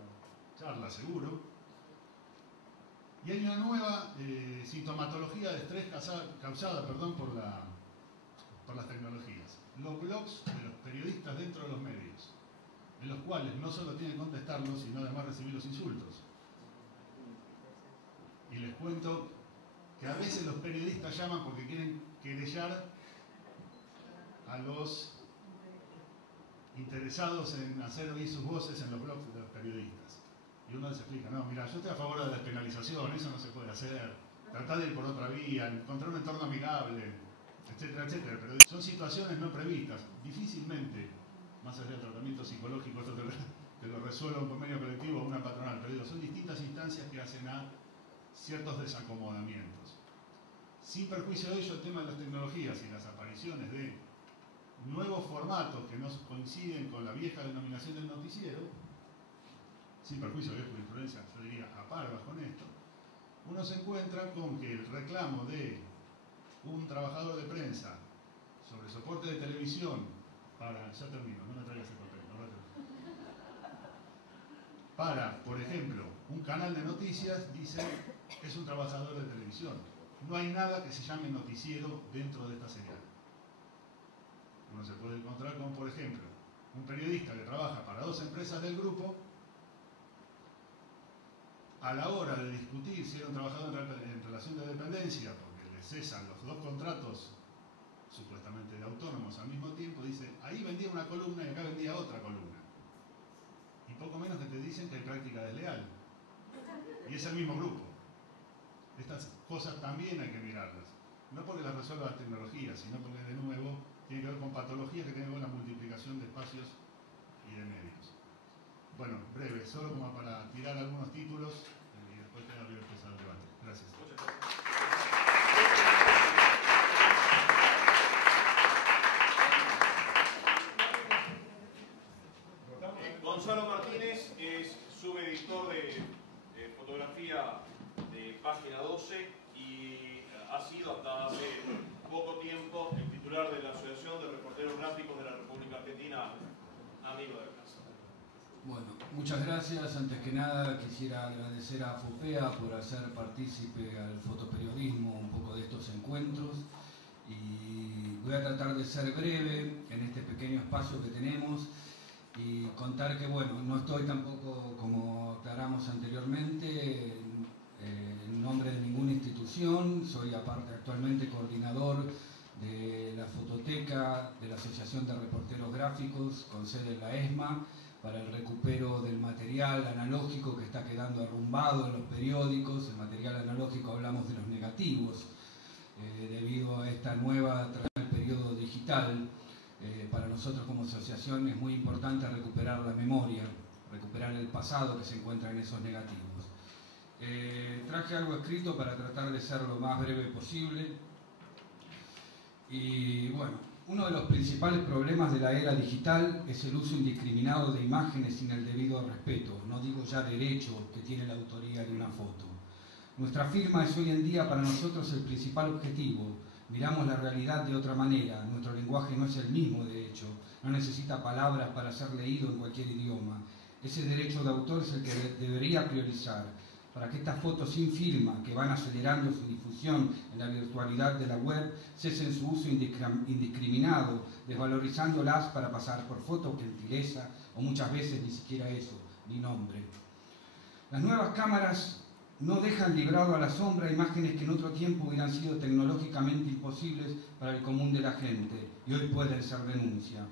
charla, seguro. Y hay una nueva sintomatología de estrés causada por las tecnologías. Los blogs de los periodistas dentro de los medios, en los cuales no solo tienen que contestarlos, sino además recibir los insultos. Y les cuento que a veces los periodistas llaman porque quieren querellar a los interesados en hacer oír sus voces en los blogs de los periodistas. Y uno les explica, no, mira, yo estoy a favor de la despenalización, eso no se puede hacer, tratar de ir por otra vía, encontrar un entorno amigable, etcétera, etcétera. Pero son situaciones no previstas, difícilmente, más allá del tratamiento psicológico, esto te lo resuelva un convenio colectivo o una patronal, pero digo, son distintas instancias que hacen a ciertos desacomodamientos. Sin perjuicio de ello, el tema de las tecnologías y las apariciones de nuevos formatos que no coinciden con la vieja denominación del noticiero, sin perjuicio de jurisprudencia, yo diría a parvas con esto, uno se encuentra con que el reclamo de un trabajador de prensa sobre soporte de televisión para, ya termino, no me traigas el papel, no lo termino. Para, por ejemplo, un canal de noticias, dice que es un trabajador de televisión. No hay nada que se llame noticiero dentro de esta señal. Uno se puede encontrar con, por ejemplo, un periodista que trabaja para 2 empresas del grupo, a la hora de discutir si era un trabajador en relación de dependencia, porque le cesan los 2 contratos supuestamente de autónomos al mismo tiempo, dice, ahí vendía una columna y acá vendía otra columna. Y poco menos que te dicen que hay práctica desleal. Y es el mismo grupo. Estas cosas también hay que mirarlas. No porque las resuelva las tecnologías, sino porque, de nuevo, tiene que ver con patologías que tienen que ver con la multiplicación de espacios y de medios. Bueno, breve, solo como para tirar algunos títulos y después queda abierto el debate. Gracias. Gonzalo Martínez es subeditor de fotografía de Página 12 y ha sido hasta hace poco tiempo el titular de la Asociación de Reporteros Gráficos de la República Argentina, amigo de casa. Bueno, muchas gracias. Antes que nada quisiera agradecer a FUPEA por hacer partícipe al fotoperiodismo un poco de estos encuentros y voy a tratar de ser breve en este pequeño espacio que tenemos y contar que, bueno, no estoy tampoco, como aclaramos anteriormente, no nombre de ninguna institución, soy aparte actualmente coordinador de la fototeca de la Asociación de Reporteros Gráficos con sede en la ESMA para el recupero del material analógico que está quedando arrumbado en los periódicos. El material analógico hablamos de los negativos, debido a esta nueva periodo digital. Para nosotros como asociación es muy importante recuperar la memoria, recuperar el pasado que se encuentra en esos negativos. Traje algo escrito para tratar de ser lo más breve posible. Y bueno, uno de los principales problemas de la era digital es el uso indiscriminado de imágenes sin el debido respeto, no digo ya derecho que tiene la autoría de una foto. Nuestra firma es hoy en día para nosotros el principal objetivo. Miramos la realidad de otra manera, nuestro lenguaje no es el mismo de hecho, no necesita palabras para ser leído en cualquier idioma. Ese derecho de autor es el que debería priorizar, para que estas fotos sin firma, que van acelerando su difusión en la virtualidad de la web, cesen su uso indiscriminado, desvalorizándolas para pasar por foto, gentileza, o muchas veces ni siquiera eso, ni nombre. Las nuevas cámaras no dejan librado a la sombra imágenes que en otro tiempo hubieran sido tecnológicamente imposibles para el común de la gente y hoy pueden ser denuncia.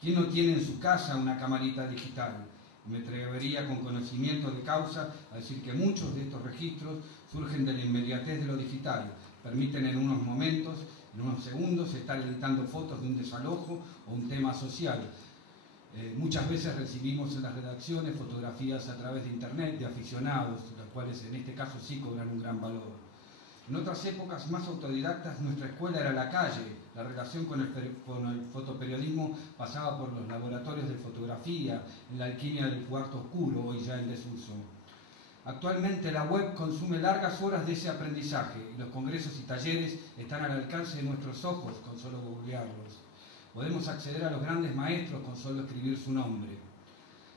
¿Quién no tiene en su casa una camarita digital? Me atrevería con conocimiento de causa a decir que muchos de estos registros surgen de la inmediatez de lo digital. Permiten en unos momentos, en unos segundos, estar editando fotos de un desalojo o un tema social. Muchas veces recibimos en las redacciones fotografías a través de internet de aficionados, los cuales en este caso sí cobran un gran valor. En otras épocas más autodidactas nuestra escuela era la calle, la relación con el fotoperiodismo pasaba por los laboratorios de fotografía, en la alquimia del cuarto oscuro, hoy ya en desuso. Actualmente la web consume largas horas de ese aprendizaje y los congresos y talleres están al alcance de nuestros ojos con solo googlearlos. Podemos acceder a los grandes maestros con solo escribir su nombre.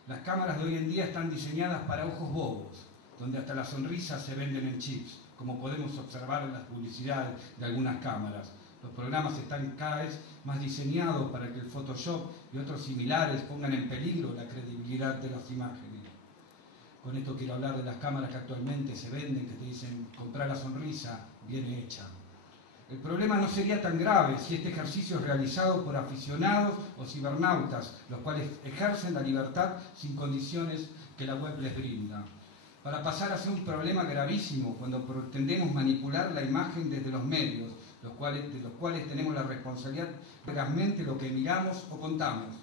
Las cámaras de hoy en día están diseñadas para ojos bobos, donde hasta las sonrisas se venden en chips, como podemos observar en las publicidades de algunas cámaras. Los programas están cada vez más diseñados para que el Photoshop y otros similares pongan en peligro la credibilidad de las imágenes. Con esto quiero hablar de las cámaras que actualmente se venden, que te dicen comprar la sonrisa bien hecha. El problema no sería tan grave si este ejercicio es realizado por aficionados o cibernautas, los cuales ejercen la libertad sin condiciones que la web les brinda. Para pasar a ser un problema gravísimo cuando pretendemos manipular la imagen desde los medios, de los cuales tenemos la responsabilidad de realmente lo que miramos o contamos.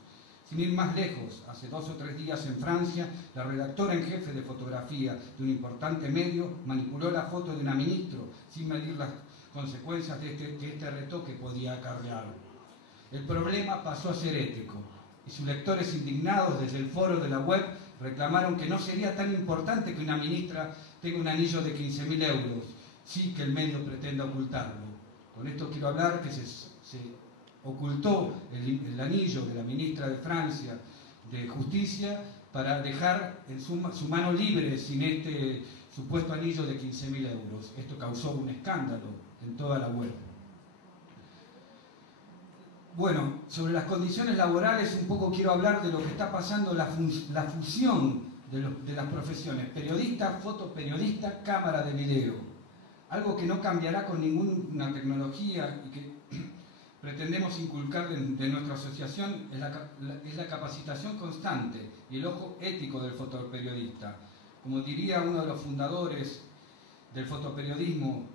Sin ir más lejos, hace 2 o 3 días en Francia, la redactora en jefe de fotografía de un importante medio manipuló la foto de una ministra sin medir las consecuencias que este retoque podía acarrear. El problema pasó a ser ético y sus lectores indignados desde el foro de la web reclamaron que no sería tan importante que una ministra tenga un anillo de 15.000 euros, sí que el medio pretenda ocultarlo. Con esto quiero hablar que se ocultó el anillo de la ministra de Francia de Justicia para dejar en su mano libre sin este supuesto anillo de 15.000 euros. Esto causó un escándalo en toda la web. Bueno, sobre las condiciones laborales un poco quiero hablar de lo que está pasando, la fusión de las profesiones, periodista, fotoperiodista, cámara de video. Algo que no cambiará con ninguna tecnología y que pretendemos inculcar de nuestra asociación es la capacitación constante y el ojo ético del fotoperiodista. Como diría uno de los fundadores del fotoperiodismo,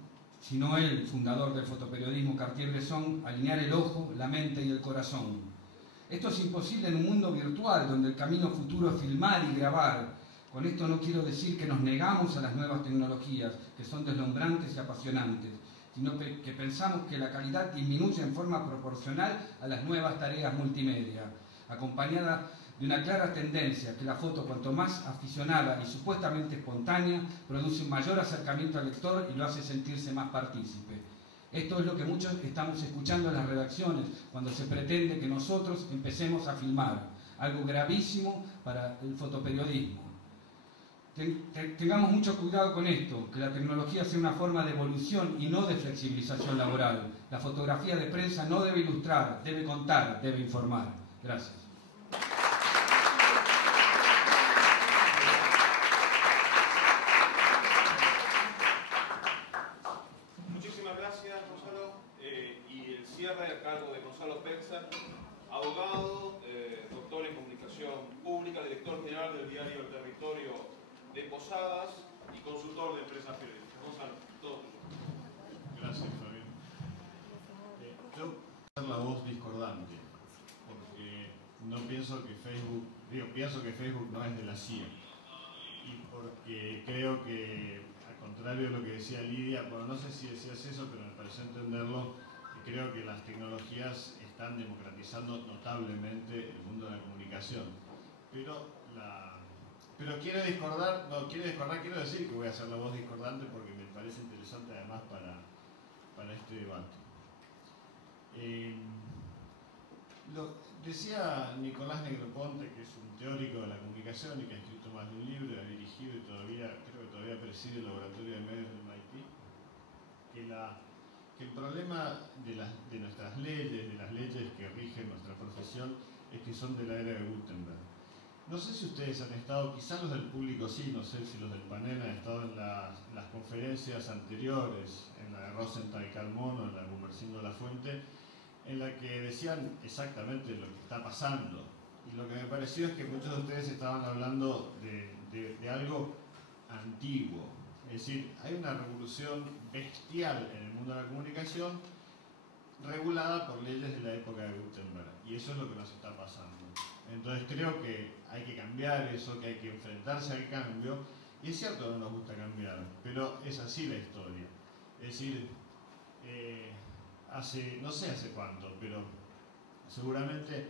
si no el fundador del fotoperiodismo, Cartier-Bresson, alinear el ojo, la mente y el corazón. Esto es imposible en un mundo virtual donde el camino futuro es filmar y grabar. Con esto no quiero decir que nos negamos a las nuevas tecnologías, que son deslumbrantes y apasionantes, sino que pensamos que la calidad disminuye en forma proporcional a las nuevas tareas multimedia, acompañada de una clara tendencia que la foto, cuanto más aficionada y supuestamente espontánea, produce un mayor acercamiento al lector y lo hace sentirse más partícipe. Esto es lo que muchos estamos escuchando en las redacciones cuando se pretende que nosotros empecemos a filmar, algo gravísimo para el fotoperiodismo. Tengamos mucho cuidado con esto, que la tecnología sea una forma de evolución y no de flexibilización laboral. La fotografía de prensa no debe ilustrar, debe contar, debe informar. Gracias. Pexer, abogado, doctor en comunicación pública, director general del diario El Territorio de Posadas y consultor de empresas periodísticas. Gonzalo, todo tuyo. Gracias, Fabián. Yo voy a ser la voz discordante, porque no pienso que Facebook, pienso que Facebook no es de la CIA. Y porque creo que, al contrario de lo que decía Lidia, bueno, no sé si decías eso, pero me pareció entenderlo, creo que las tecnologías están democratizando notablemente el mundo de la comunicación. Pero quiero decir que voy a ser la voz discordante porque me parece interesante además para este debate. Decía Nicolás Negroponte, que es un teórico de la comunicación y que ha escrito más de un libro, ha dirigido y creo que todavía preside el laboratorio de medios del MIT, que el problema de nuestras leyes, de las leyes que rigen nuestra profesión, es que son de la era de Gutenberg. No sé si ustedes han estado, quizás los del público sí, no sé si los del panel han estado en las conferencias anteriores, en la de Rosenthal Calmón o en la de Gumersindo La Fuente, en la que decían exactamente lo que está pasando. Y lo que me pareció es que muchos de ustedes estaban hablando de algo antiguo. Es decir, hay una revolución bestial en el mundo de la comunicación regulada por leyes de la época de Gutenberg. Y eso es lo que nos está pasando. Entonces creo que hay que cambiar eso, que hay que enfrentarse al cambio. Y es cierto que no nos gusta cambiar, pero es así la historia. Es decir, no sé hace cuánto, pero seguramente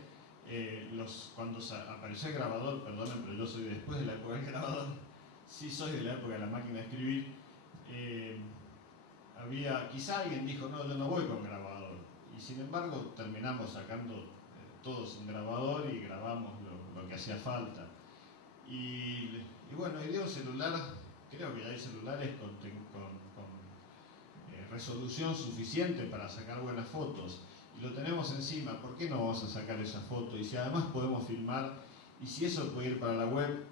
cuando apareció el grabador, perdonen, pero yo soy después de la época del grabador, sí soy de la época de la máquina de escribir, quizá alguien dijo, no, yo no voy con grabador, y sin embargo terminamos sacando todos un grabador y grabamos lo que hacía falta. Y bueno, hoy día un celular, creo que ya hay celulares con resolución suficiente para sacar buenas fotos y lo tenemos encima, ¿por qué no vamos a sacar esa foto? Y si además podemos filmar, y si eso puede ir para la web,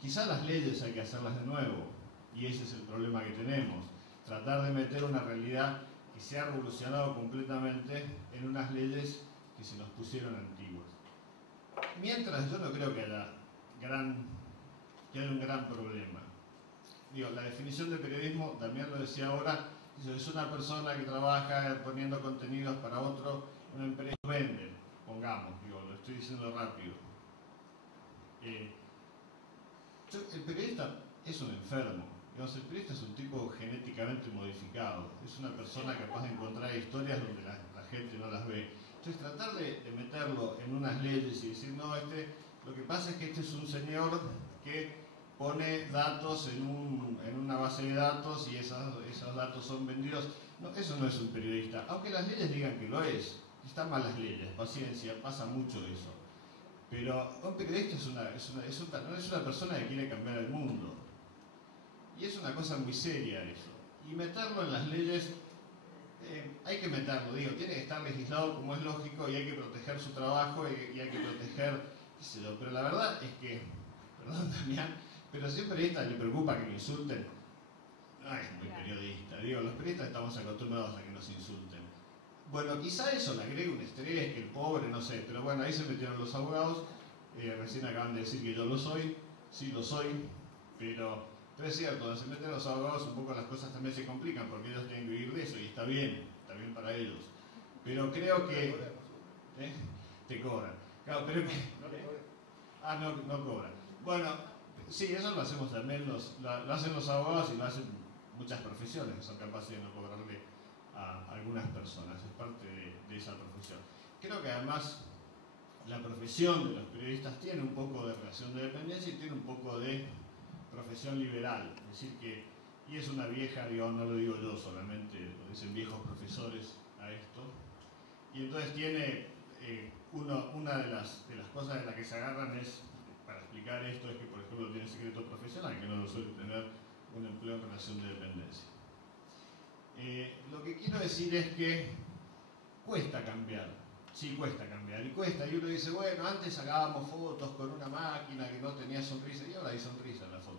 quizás las leyes hay que hacerlas de nuevo, y ese es el problema que tenemos, tratar de meter una realidad que se ha revolucionado completamente en unas leyes que se nos pusieron antiguas. Mientras yo no creo que haya un gran problema. La definición de periodismo, también lo decía ahora, es una persona que trabaja poniendo contenidos para una empresa vende, pongamos, lo estoy diciendo rápido. El periodista es un enfermo, el periodista es un tipo genéticamente modificado, es una persona capaz de encontrar historias donde la gente no las ve. Entonces tratar de meterlo en unas leyes y decir, no, lo que pasa es que este es un señor que pone datos en una base de datos y esos datos son vendidos. No, eso no es un periodista, aunque las leyes digan que lo es. Están mal las leyes, paciencia, pasa mucho eso. Pero un periodista no es una persona que quiere cambiar el mundo. Y es una cosa muy seria eso. Y meterlo en las leyes, hay que meterlo, tiene que estar legislado como es lógico y hay que proteger su trabajo y hay que proteger, qué sé yo. Pero la verdad es que, perdón Damián, pero si a un periodista le preocupa que lo insulten, no es muy periodista. Los periodistas estamos acostumbrados a que nos insulten. Bueno, quizá eso le agregue un estrés, que el pobre, no sé, pero bueno, ahí se metieron los abogados, recién acaban de decir que yo lo soy, sí lo soy, pero es cierto, donde se meten los abogados un poco las cosas también se complican, porque ellos tienen que vivir de eso, y está bien para ellos. Pero creo que... Te cobran. Claro, pero no cobran. Bueno, sí, eso lo hacemos también, lo hacen los abogados y lo hacen muchas profesiones que son capaces de no cobrarle a algunas personas, es parte de esa profesión. Creo que además la profesión de los periodistas tiene un poco de relación de dependencia y tiene un poco de profesión liberal, es decir que, y es una vieja, no lo digo yo solamente, lo dicen viejos profesores a esto, y entonces tiene, una de las cosas de las que se agarran es, para explicar esto, es que por ejemplo tiene secreto profesional, que no lo suele tener un empleo en relación de dependencia. Lo que quiero decir es que cuesta cambiar, sí cuesta cambiar, y uno dice, bueno, antes sacábamos fotos con una máquina que no tenía sonrisa, y ahora hay sonrisa en la foto.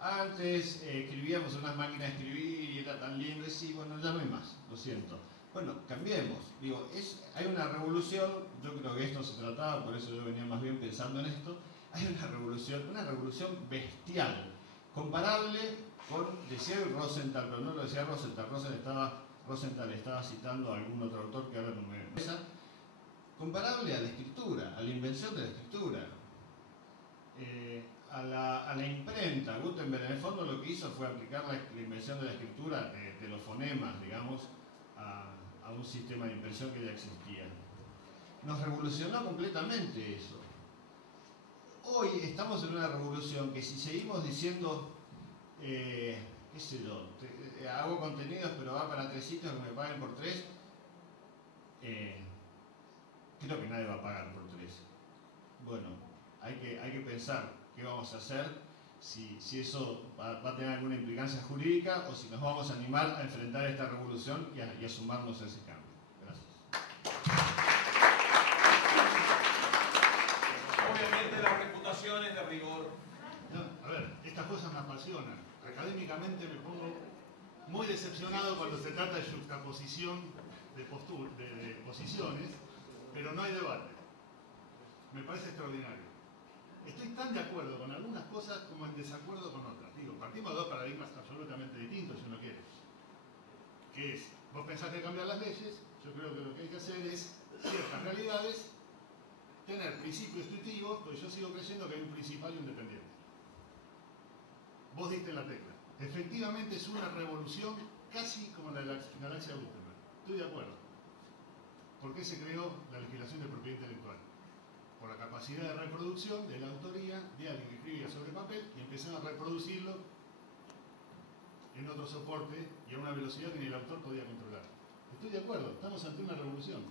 Antes escribíamos en unas máquinas de escribir y era tan lindo, y sí, bueno, ya no hay más, lo siento. Bueno, cambiemos. Digo, hay una revolución, yo creo que esto se trataba, por eso yo venía más bien pensando en esto, hay una revolución bestial, comparable con, decía Rosenthal, pero no lo decía Rosenthal, Rosenthal estaba citando a algún otro autor que ahora no me... comparable a la escritura, a la invención de la escritura, a la imprenta. Gutenberg en el fondo lo que hizo fue aplicar la invención de la escritura, de los fonemas, digamos, a un sistema de impresión que ya existía. Nos revolucionó completamente eso. Hoy estamos en una revolución que si seguimos diciendo, qué sé yo, hago contenidos pero va para 3 sitios que me paguen por 3, creo que nadie va a pagar por 3. Bueno, hay que pensar qué vamos a hacer, si eso va a tener alguna implicancia jurídica o si nos vamos a animar a enfrentar esta revolución y a sumarnos a ese cambio. Gracias. Obviamente las reputaciones de rigor. No, a ver, estas cosas me apasionan. Académicamente me pongo muy decepcionado cuando se trata de juxtaposición de posiciones, pero no hay debate. Me parece extraordinario. Estoy tan de acuerdo con algunas cosas como en desacuerdo con otras. Digo, partimos de 2 paradigmas absolutamente distintos, si uno quiere. Que es, vos pensás que cambiar las leyes, yo creo que lo que hay que hacer es ciertas realidades, tener principios intuitivos, pues yo sigo creyendo que hay un principal y un dependiente. Vos diste en la tecla. Efectivamente es una revolución casi como la de la galaxia Gutenberg. Estoy de acuerdo. ¿Por qué se creó la legislación de propiedad intelectual? Por la capacidad de reproducción de la autoría de alguien que escribía sobre papel y empezaron a reproducirlo en otro soporte y a una velocidad que ni el autor podía controlar. Estoy de acuerdo, estamos ante una revolución.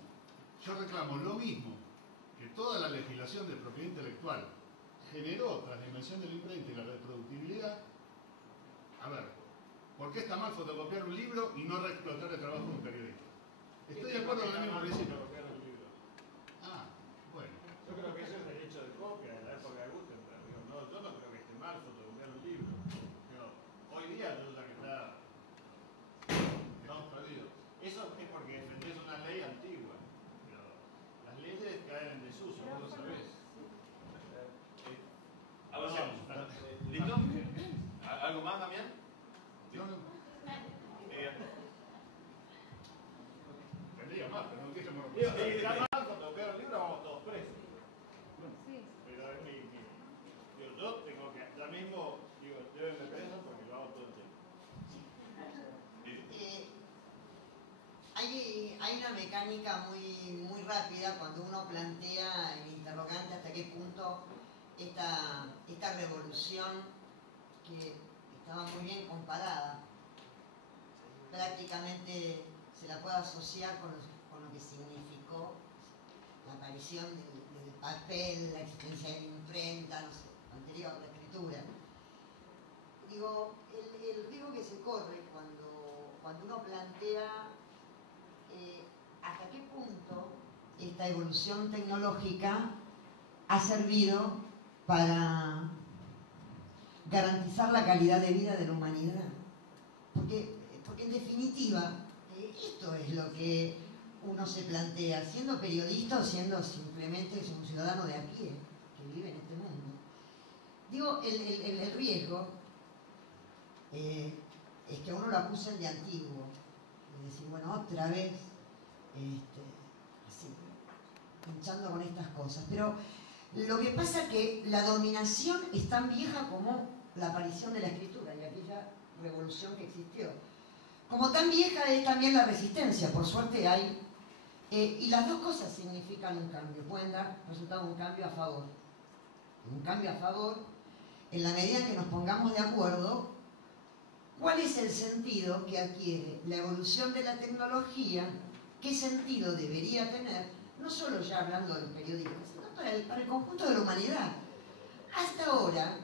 Yo reclamo lo mismo que toda la legislación de propiedad intelectual generó tras la invención de la imprenta y la reproductibilidad. A ver, ¿por qué está mal fotocopiar un libro y no reexplotar el trabajo de un periodista? Estoy de acuerdo con el mismo principio. Ah, bueno. Yo creo que ese es el derecho de copia de la época de Gutenberg. Digo, no, yo no creo que esté mal fotocopiar un libro. Pero hoy día yo ya que estamos perdidos. Eso es porque defendés una ley antigua. Pero las leyes caen en desuso, vos lo sabés. Avancemos. ¿Listo? ¿Algo más, Damián? No. Tendría más, pero no quiero Digo, si está mal fotocopiar un libro, vamos todos presos. Pero es digo, yo tengo que, ya mismo, digo, llévenme preso porque lo hago todo el tiempo. Hay una mecánica muy rápida cuando uno plantea el interrogante hasta qué punto esta revolución, que estaba muy bien comparada, prácticamente se la puede asociar con lo que significó la aparición del papel, la existencia de la imprenta, no sé, anterior a la escritura. Digo, el riesgo que se corre cuando uno plantea hasta qué punto esta evolución tecnológica ha servido para garantizar la calidad de vida de la humanidad. Porque en definitiva, esto es lo que uno se plantea, siendo periodista o siendo simplemente un ciudadano de a pie que vive en este mundo. Digo, el riesgo es que a uno lo acusen de antiguo, es decir, bueno, otra vez, así, hinchando con estas cosas. Pero lo que pasa es que la dominación es tan vieja como la aparición de la escritura y aquella revolución que existió. Como tan vieja es también la resistencia, por suerte hay. Y las dos cosas significan un cambio, pueden dar resultado un cambio a favor. Un cambio a favor en la medida en que nos pongamos de acuerdo cuál es el sentido que adquiere la evolución de la tecnología, qué sentido debería tener, no solo ya hablando del periodismo, sino para el conjunto de la humanidad. Hasta ahora,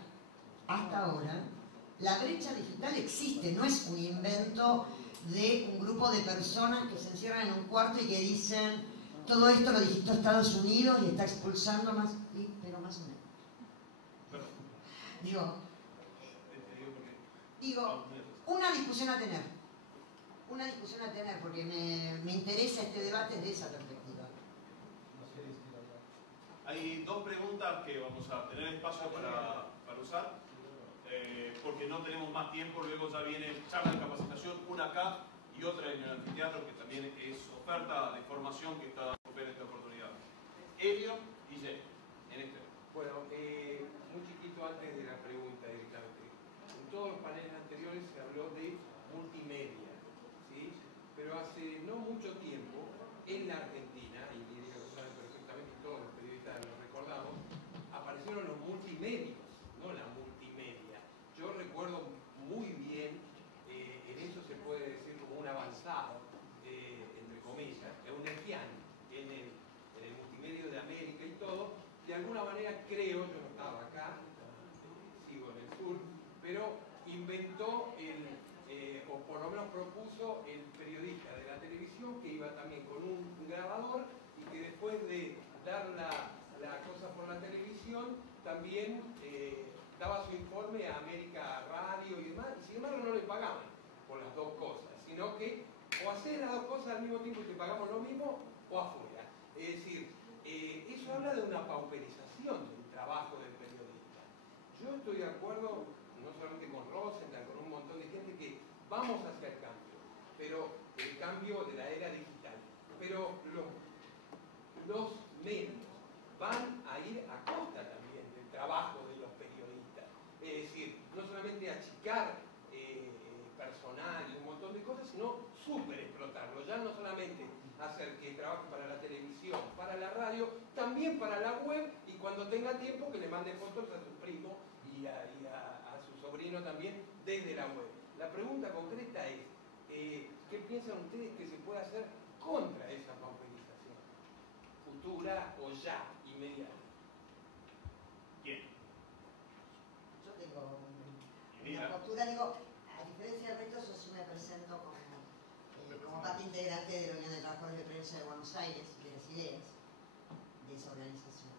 la brecha digital existe, no es un invento de un grupo de personas que se encierran en un cuarto y que dicen todo esto lo digitó Estados Unidos y está expulsando más, pero más o menos. Digo, una discusión a tener. una discusión a tener, porque me interesa este debate desde esa perspectiva. Hay dos preguntas que vamos a tener espacio para usar, porque no tenemos más tiempo. Luego ya viene charla de capacitación, una acá y otra en el anfiteatro, que también es oferta de formación que está en esta oportunidad. Elio y Jay, en este. Bueno, muy chiquito antes de la pregunta directamente. En todos los paneles anteriores se habló de multimedia, ¿sí? Pero hace no mucho tiempo, en la Argentina, y diría que lo saben perfectamente todos los periodistas lo recordamos, aparecieron los multimedios, no la multimedia. Yo recuerdo muy bien, en eso se puede decir como un avanzado, entre comillas, euneifiano, en el multimedio de América y todo. De alguna manera creo, yo no estaba acá, sigo en el sur, pero inventó o por lo menos propuso el periodista de la televisión que iba también con un grabador y que después de dar la cosa por la televisión también daba su informe a América Radio y demás, y sin embargo no le pagaban por las dos cosas, sino que o hacer las dos cosas al mismo tiempo y te pagamos lo mismo o afuera. Es decir, eso habla de una pauperización del trabajo del periodista. Yo estoy de acuerdo, no solamente con Rosenthal, con un montón de gente, que vamos hacia el cambio, pero el cambio de la era digital. Pero los medios van a ir a costa también del trabajo de los periodistas. Es decir, no solamente achicar personal y un montón de cosas, sino súper explotarlo. Ya no solamente hacer que trabaje para la televisión, para la radio, también para la web, y cuando tenga tiempo que le mande fotos a su primo y a su sobrino también desde la web. La pregunta concreta es, ¿qué piensan ustedes que se puede hacer contra esa pauperización? Futura o ya, inmediata. ¿Quién? Yo tengo una postura, digo, a diferencia del resto, yo sí me presento como parte integrante de la Unión de Trabajadores de Prensa de Buenos Aires, de las ideas de esa organización.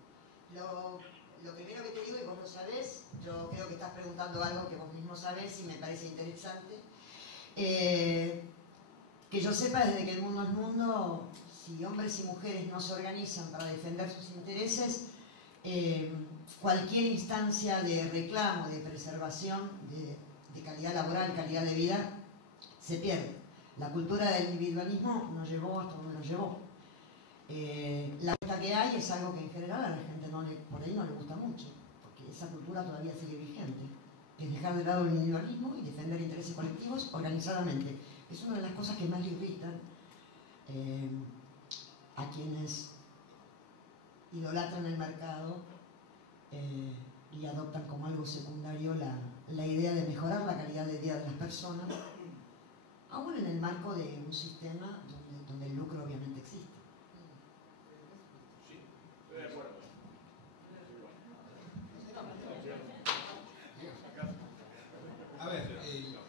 Lo primero que te digo, y vos lo sabés, yo creo que estás preguntando algo que vos mismo sabés y me parece interesante, que yo sepa, desde que el mundo es mundo, si hombres y mujeres no se organizan para defender sus intereses, cualquier instancia de reclamo, de preservación, de calidad laboral, calidad de vida, se pierde. La cultura del individualismo nos llevó hasta donde nos llevó. La cosa que hay es algo que en general a la gente por ahí no le gusta mucho, porque esa cultura todavía sigue vigente, que es dejar de lado el individualismo y defender intereses colectivos organizadamente. Es una de las cosas que más le irritan a quienes idolatran el mercado y adoptan como algo secundario la idea de mejorar la calidad de vida de las personas, aún en el marco de un sistema donde el lucro obviamente existe. Sí, estoy de acuerdo. A ver,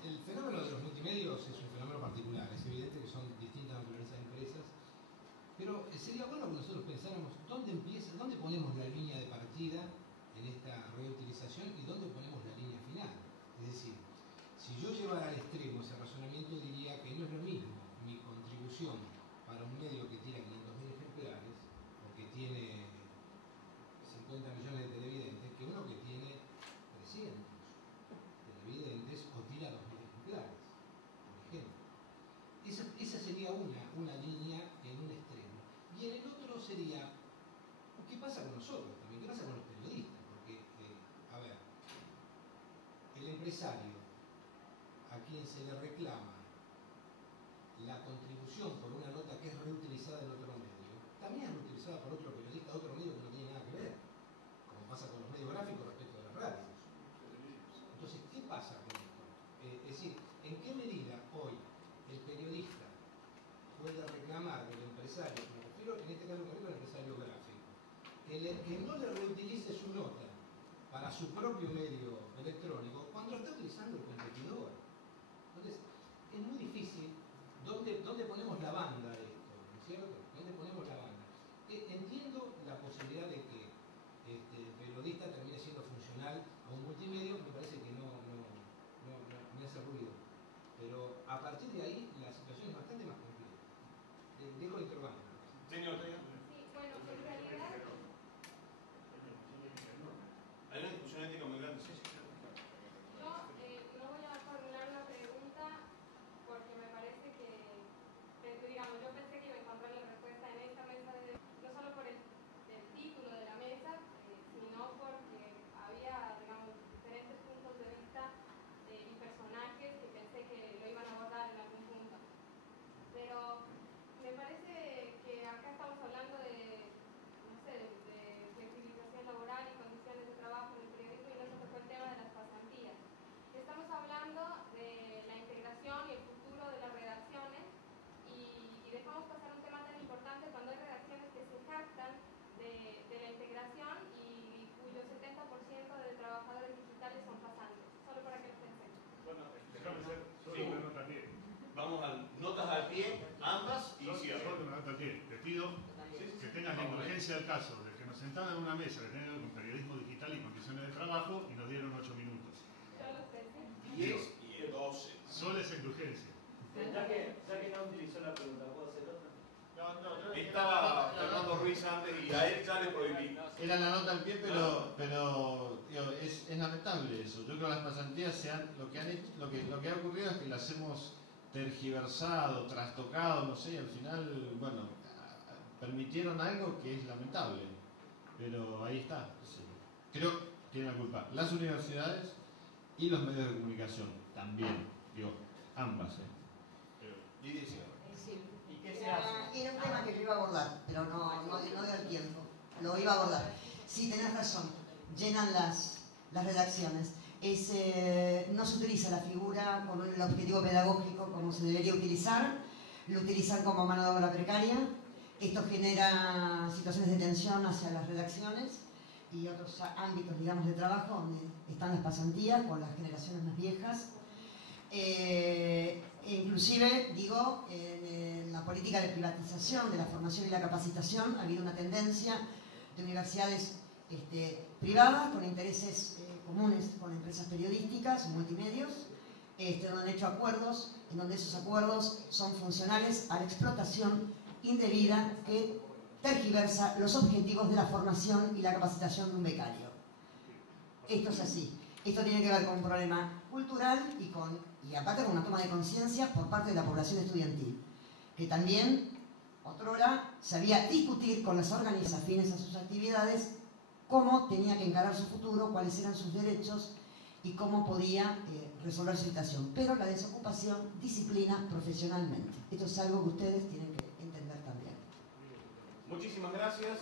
el fenómeno de los multimedios es un fenómeno particular. Es evidente que son distintas naturalezas de empresas, pero sería bueno que nosotros pensáramos dónde ponemos la línea de partida en esta reutilización y dónde ponemos la línea final. Es decir, si yo llevara al extremo ese razonamiento, diría que no es lo mismo mi contribución para un medio que tira 500.000 ejemplares o que tiene 50 millones de televidentes que uno que tiene 300 televidentes o tira 2.000 ejemplares, por ejemplo. Esa sería una línea en un extremo. Y en el otro sería, ¿qué pasa con nosotros también? ¿Qué pasa con los periodistas? Porque, a ver, el empresario a quien se le reclama la contribución por una nota que es reutilizada en otro medio, también es reutilizada por otro periodista, otro medio que no tiene nada que ver, como pasa con los medios gráficos respecto a las radios. Entonces, ¿qué pasa con esto? Es decir, ¿en qué medida hoy el periodista puede reclamar del empresario, me refiero en este caso al empresario gráfico, que no le reutilice su nota para su propio medio electrónico cuando lo está utilizando el competidor? Entonces, es muy difícil. ¿Dónde ponemos la banda de esto? ¿No es cierto? ¿Dónde ponemos la banda? Entiendo la posibilidad de que el periodista termine siendo funcional a un multimedio, me parece que no hace ruido. Pero a partir de ahí, la situación ambas y Solo cierro. una nota, te pido que tengas la indulgencia del caso de que nos sentaran en una mesa que tenga con periodismo digital y condiciones de trabajo y nos dieron 8 minutos. 10 y 12. Solo esa indulgencia. Ya que no utilizó la pregunta, ¿puedo hacer otra? Estaba Fernando Ruiz antes y a él ya le prohibí. Era la nota al pie, pero digo, es lamentable eso. Yo creo que las pasantías lo que ha ocurrido es que las hemos tergiversado, trastocado, no sé, y al final, bueno, permitieron algo que es lamentable. Pero ahí está. Sí. Creo que tienen la culpa las universidades y los medios de comunicación también. Digo, ambas. Lidia Sierra. ¿Y qué se hace? Era un tema que yo iba a abordar, pero no dio el tiempo. Lo iba a abordar. Sí, tenés razón. Llenan las redacciones. No se utiliza la figura con el objetivo pedagógico como se debería utilizar. Lo utilizan como mano de obra precaria. Esto genera situaciones de tensión hacia las redacciones y otros ámbitos, digamos, de trabajo donde están las pasantías con las generaciones más viejas. Inclusive, digo, en la política de privatización de la formación y la capacitación ha habido una tendencia de universidades privadas con intereses comunes con empresas periodísticas, multimedios, donde han hecho acuerdos, en donde esos acuerdos son funcionales a la explotación indebida que tergiversa los objetivos de la formación y la capacitación de un becario. Esto es así. Esto tiene que ver con un problema cultural y aparte con una toma de conciencia por parte de la población estudiantil, que también, otrora, sabía discutir con las organizaciones afines a sus actividades cómo tenía que encarar su futuro, cuáles eran sus derechos y cómo podía resolver su situación. Pero la desocupación disciplina profesionalmente. Esto es algo que ustedes tienen que entender también. Muchísimas gracias.